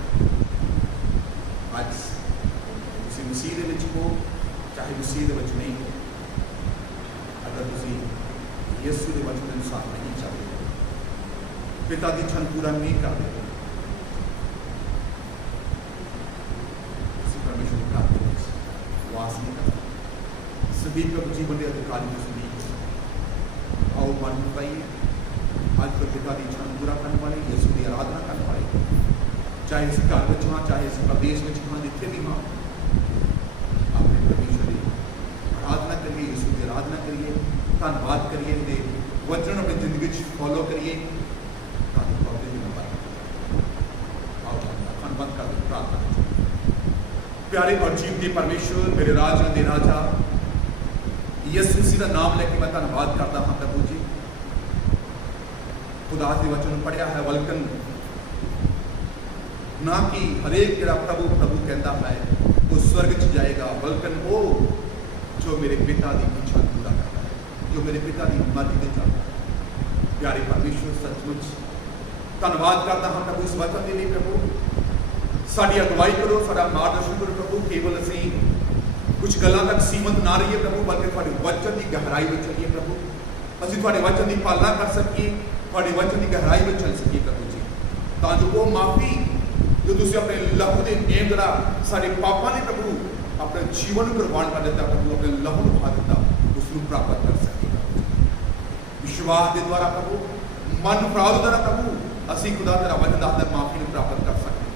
ਅੱਜ ਤੁਸੀਂ ਮਸੀਹ ਦੇ ਵਿੱਚ ਹੋ ਚਾਹੇ ਮਸੀਹ ਦੇ ਵਿੱਚ ਨਹੀਂ ਹੋ, ਅਗਰ ਤੁਸੀਂ ਯਿਸੂ ਦੇ ਵਚਨ ਦੇ ਅਨੁਸਾਰ ਨਹੀਂ ਚੱਲਦੇ, ਪਿਤਾ ਦੀ ਇੱਛਾ ਨੂੰ ਪੂਰਾ ਨਹੀਂ ਕਰਦੇ, ਤੁਸੀਂ ਪਰਮੇਸ਼ਰ ਦੇ ਘਰ ਦੇ ਵਿੱਚ ਵਾਸ ਨਹੀਂ ਕਰਦੇ। ਸਦੀਕ ਪ੍ਰਭੂ ਜੀਵਨ ਦੇ ਅਧਿਕਾਰੀ ਤੁਸੀਂ ਨਹੀਂ ਹੋ। ਆਓ ਮਨ ਨੂੰ ਪਾਈਏ ਅੱਜ ਤੋਂ ਪਿਤਾ ਦੀ ਇੱਛਾ ਨੂੰ ਪੂਰਾ ਕਰਨ ਵਾਲੇ ਯਿਸੂ ਦੀ ਆਰਾਧਨਾ ਕਰਨ ਵਾਲੇ, ਚਾਹੇ ਇਸ ਘਰ ਵਿੱਚ ਹਾਂ ਚਾਹੇ ਇਸ ਪ੍ਰਦੇਸ਼ ਵਿੱਚ ਹਾਂ, ਜਿੱਥੇ ਵੀ ਹਾਂ, ਆਪਣੇ ਪਰਮੇਸ਼ਰ ਦੀ ਆਰਾਧਨਾ ਕਰੀਏ, ਯਿਸੂ ਦੀ ਆਰਾਧਨਾ ਕਰੀਏ, ਧੰਨਵਾਦ ਕਰੀਏ, ਇਹਦੇ ਵਚਨ ਆਪਣੀ ਜ਼ਿੰਦਗੀ ਵਿੱਚ ਫੋਲੋ ਕਰੀਏ। ਧੰਨਵਾਦ ਕਰਦੇ ਪ੍ਰਾਰਥਨਾ। ਪਿਆਰੇ ਔਰ ਜੀਵਤੀ ਪਰਮੇਸ਼ਰ, ਮੇਰੇ ਰਾਜਾ ਦੇ ਰਾਜਾ ਯਿਸੂ ਮਸੀਹ ਦਾ ਨਾਮ ਲੈ ਕੇ ਮੈਂ ਧੰਨਵਾਦ ਕਰਦਾ ਹਾਂ ਪ੍ਰਭੂ ਜੀ। ਖੁਦਾ ਦੇ ਵਚਨ ਨੂੰ ਪੜ੍ਹਿਆ ਹੈ, ਵਲਕਨ ਨਾ ਕਿ ਹਰੇਕ ਜਿਹੜਾ ਪ੍ਰਭੂ ਪ੍ਰਭੂ ਕਹਿੰਦਾ ਹੈ ਉਹ ਸਵਰਗ 'ਚ ਜਾਏਗਾ, ਬਲਕਿ ਉਹ ਜੋ ਮੇਰੇ ਪਿਤਾ ਦੀ ਇੱਛਾ ਪੂਰਾ ਕਰਦਾ ਹੈ, ਜੋ ਮੇਰੇ ਪਿਤਾ ਦੀ ਮਰਜ਼ੀ ਤੇ ਚੱਲਦਾ ਹੈ। ਪਿਆਰੇ ਪਰਮੇਸ਼ਰ, ਸੱਚਮੁੱਚ ਧੰਨਵਾਦ ਕਰਦਾ ਹਾਂ ਪ੍ਰਭੂ ਇਸ ਵਚਨ ਦੇ ਲਈ। ਪ੍ਰਭੂ ਸਾਡੀ ਅਗਵਾਈ ਕਰੋ, ਸਾਡਾ ਮਾਰਗਦਰਸ਼ਨ ਕਰੋ ਪ੍ਰਭੂ। ਕੇਵਲ ਅਸੀਂ ਕੁਝ ਗੱਲਾਂ ਤੱਕ ਸੀਮਤ ਨਾ ਰਹੀਏ ਪ੍ਰਭੂ, ਬਲਕਿ ਤੁਹਾਡੇ ਵਚਨ ਦੀ ਗਹਿਰਾਈ ਵਿੱਚ ਚੱਲੀਏ ਪ੍ਰਭੂ। ਅਸੀਂ ਤੁਹਾਡੇ ਵਚਨ ਦੀ ਪਾਲਣਾ ਕਰ ਸਕੀਏ, ਤੁਹਾਡੇ ਵਚਨ ਦੀ ਗਹਿਰਾਈ ਵਿੱਚ ਚੱਲ ਸਕੀਏ ਪ੍ਰਭੂ ਜੀ, ਤਾਂ ਜੋ ਉਹ ਮਾਫੀ ਜੋ ਤੁਸੀਂ ਆਪਣੇ ਲਹੂ ਦੇ ਨੇਮ ਜਿਹੜਾ ਸਾਡੇ ਪਾਪਾਂ ਦੇ ਪ੍ਰਭੂ ਆਪਣੇ ਜੀਵਨ ਨੂੰ ਕੁਰਬਾਨ ਕਰ ਦਿੱਤਾ ਪ੍ਰਭੂ, ਆਪਣੇ ਲਹੂ ਨੂੰ ਪਾ ਦਿੱਤਾ, ਉਸ ਨੂੰ ਪ੍ਰਾਪਤ ਕਰ ਸਕੀਏ। ਵਿਸ਼ਵਾਸ ਦੇ ਦੁਆਰਾ ਪ੍ਰਭੂ, ਮਨ ਪ੍ਰਾਉਦ ਦੁਆਰਾ ਪ੍ਰਭੂ, ਅਸੀਂ ਖੁਦਾ ਤੇਰਾ ਵਚਨ ਦੱਸਦਾ ਮਾਫੀ ਨੂੰ ਪ੍ਰਾਪਤ ਕਰ ਸਕਦੇ ਹਾਂ।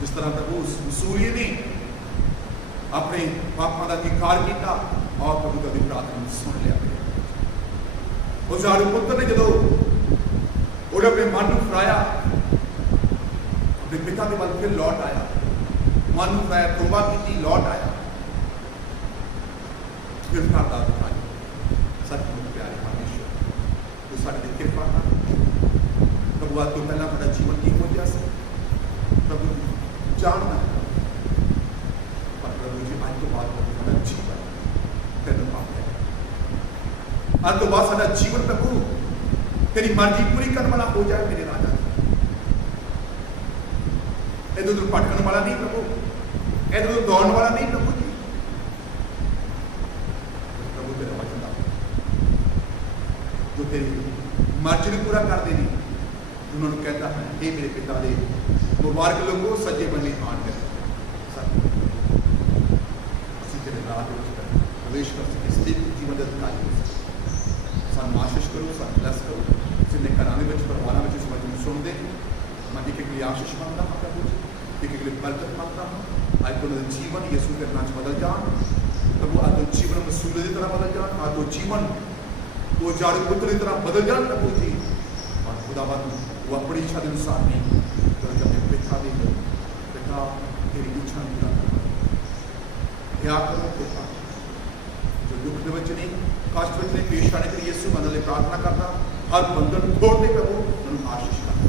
ਜਿਸ ਤਰ੍ਹਾਂ ਪ੍ਰਭੂ ਸੂਰੀਏ ਨੇ ਆਪਣੇ ਪਾਪਾਂ ਦਾ ਇਨਕਾਰ ਕੀਤਾ ਔਰ ਪ੍ਰਭੂ ਦੀ ਪ੍ਰਾਰਥਨਾ ਨੂੰ ਸੁਣ ਲਿਆ। ਉਹ ਝਾੜੂ ਪੁੱਤਰ ਨੇ ਜਦੋਂ ਉਹਨੇ ਆਪਣੇ ਮਨ ਨੂੰ ਫਰਾਇਆ, ਆਪਣੇ ਪਿਤਾ ਦੇ ਵੱਲ ਫਿਰ ਲੌਟ ਆਇਆ, ਮਨ ਨੂੰ ਫਰਾਇਆ, ਤੋਬਾ ਕੀਤੀ, ਲੌਟ ਆਇਆ, ਫਿਰ ਕਰਦਾ ਦਿਖਾਈ। ਸੱਚਮੁੱਚ ਪਿਆਰੇ ਪਰਮੇਸ਼ਰ, ਤੂੰ ਸਾਡੇ ਤੇ ਕਿਰਪਾ ਕਰ ਪ੍ਰਭੂ। ਅੱਜ ਤੋਂ ਪਹਿਲਾਂ ਸਾਡਾ ਜੀਵਨ ਕੀ ਹੋ ਗਿਆ ਸੀ ਪ੍ਰਭੂ ਜਾਣਦਾ, ਪਰ ਪ੍ਰਭੂ ਜੀ ਅੱਜ ਤੋਂ ਬਾਅਦ ਸਾਡਾ ਜੀਵਨ ਤੈਨੂੰ ਪਾਉਂਦਾ ਹੈ। ਅੱਜ ਤੋਂ ਬਾਅਦ ਸਾਡਾ ਜੀਵਨ ਪ੍ਰਭੂ ਤੇਰੀ ਮਰਜ਼ੀ ਪੂਰੀ ਕਰਨ ਵਾਲਾ ਹੋ ਜਾਏ ਮੇਰੇ ਰਾਜਾ। ਇਹਦੇ ਤੋਂ ਭਟਕਣ ਵਾਲਾ ਨਹੀਂ ਪ੍ਰਭੂ, ਇਹਦੇ ਤੋਂ ਦੌੜਨ ਵਾਲਾ ਨਹੀਂ ਪ੍ਰਭੂ ਜੀ। ਪ੍ਰਭੂ ਤੇਰਾ ਵਚਨ ਦਾ ਜੋ ਤੇਰੀ ਮਰਜ਼ੀ ਨੂੰ ਪੂਰਾ ਕਰਦੇ ਨੇ, ਉਹਨਾਂ ਨੂੰ ਕਹਿੰਦਾ ਹੈ ਇਹ ਮੇਰੇ ਪਿਤਾ ਦੇ ਮੁਬਾਰਕ ਲੋਗੋ ਸੱਜੇ ਬੰਨੇ ਆਣ ਕੇ ਅਸੀਂ ਤੇਰੇ ਰਾਹ ਦੇ ਵਿੱਚ ਪ੍ਰਵੇਸ਼ ਕਰ ਸਕੇ, ਸਦੀਕ ਜੀਵਨ ਦੇ ਅਧਿਕਾਰੀ ਹੋ ਸਕੇ। ਸਾਨੂੰ ਆਸ਼ੀਸ਼ ਕਰੋ, ਸਾਨੂੰ ਬਲੈਸ ਕਰੋ। ਜਿੰਨੇ ਘਰਾਂ ਦੇ ਵਿੱਚ ਪਰਿਵਾਰਾਂ ਵਿੱਚ ਇਸ ਵਚਨ ਨੂੰ ਸੁਣਦੇ ਮੈਂ ਇੱਕ ਇੱਕ ਲਈ ਆਸ਼ੀਸ਼ ਮੰਗਦਾ ਹਾਂ ਪ੍ਰਭੂ ਜੀ, ਇੱਕ ਇੱਕ ਲਈ ਬਰਕਤ ਮੰਗਦਾ ਹਾਂ। ਅੱਜ ਉਹਨਾਂ ਦੇ ਜੀਵਨ ਯਿਸੂ ਦੇ ਨਾਮ 'ਚ ਬਦਲ ਜਾਣ ਪ੍ਰਭੂ। ਅੱਜ ਉਹ ਜੀਵਨ ਮਸੂਲੇ ਦੀ ਤਰ੍ਹਾਂ ਬਦਲ ਜਾਣ, ਅੱਜ ਉਹ ਜੀਵਨ ਉਹ ਝਾੜੂ ਪੁੱਤਰ ਦੀ ਤਰ੍ਹਾਂ ਬਦਲ ਜਾਣ ਪ੍ਰਭੂ ਜੀ। ਔਰ ਖੁਦਾਵੰਦ ਉਹ ਆਪਣੀ ਇੱਛਾ ਦੇ ਅਨੁਸਾਰ ਨਹੀਂ ਬਲਕਿ ਆਪਣੇ ਪਿਤਾ ਤੇਰੀ ਇੱਛਾ ਨੂੰ ਪੂਰਾ ਕਰਨਾ। ਕਿਆ ਕਰੋ ਪਿਤਾ ਜੋ ਦੁੱਖ ਦੇ ਵਿੱਚ ਨਹੀਂ, ਕਸ਼ਟ ਵਿੱਚ ਨਹੀਂ, ਪੇਸ਼ ਆਣੇ ਕਰੀ ਯਿਸੂ ਮਦਦ ਲਈ ਪ੍ਰਾਰਥਨਾ ਕਰਦਾ। ਹਰ ਬੰਧਨ ਤੋੜ ਦੇ ਪ੍ਰਭੂ, ਉਹਨੂੰ ਆਸ਼ੀਸ਼ ਕਰਦਾ।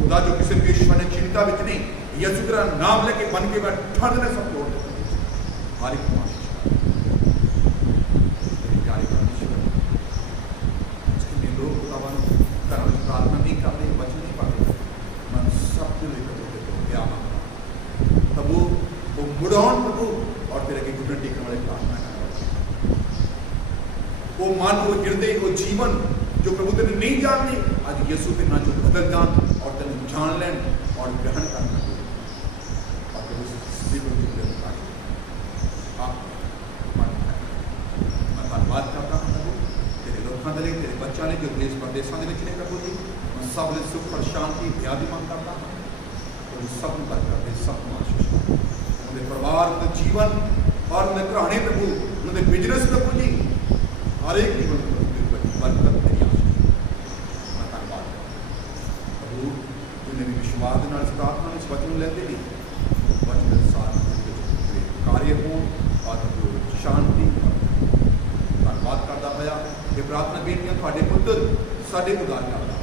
ਖੁਦਾ ਜੋ ਕਿਸੇ ਪੇਸ਼ ਆਣੇ ਚਿੰਤਾ ਵਿੱਚ ਨਹੀਂ, ਯਿਸੂ ਤੇਰਾ ਨਾਮ ਲੈ ਕੇ ਬਣ ਕੇ ਮੈਂ ਠੰਡ ਨੇ ਸਭ ਤੋੜ ਦੇ ਹਰ ਇੱਕ ਨੂੰ ਆਸ਼ੀਸ਼ प्रार्थना नहीं करते, वचन नहीं पढ़ते, मन सब प्रभु वो मुड़ान प्रभु और तेरे के घुटने टेकने वाले प्रार्थना करने वो मन, वो हृदय, वो जीवन जो प्रभु तेने नहीं जानते आज यीशु के नाम जो बदल जान और तेने जान लें और ग्रहण करना और प्रभु मैं धन्यवाद करता हूँ प्रभु तेरे लोगों के लिए, तेरे बच्चों ने जो देश प्रदेशों के लिए प्रभु जी, मैं सब सुख और शांति व्याधि मांग करता हूँ और सब बरकत दे, सब आशीष उनके परिवार, उनके जीवन और उनके घराने प्रभु, उनके बिजनेस प्रभु जी, हर एक जीवन बरकत तेरी आशीष मैं धन्यवाद प्रभु। जिन्हें भी विश्वास के इस प्रार्थना इस वचन लेते नहीं वचन के साथ कार्य हो और शांति धन्यवाद करता पाया। ये प्रार्थना बेटियां थोड़े पुत्र साढ़े उदार करता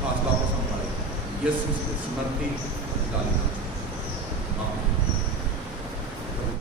ਖਾਸ ਵਾਪਸ ਆਉਣ ਵਾਲੇ ਯਿਸੂ ਦੇ ਸਮਰਥੀ ਲਾਲੀ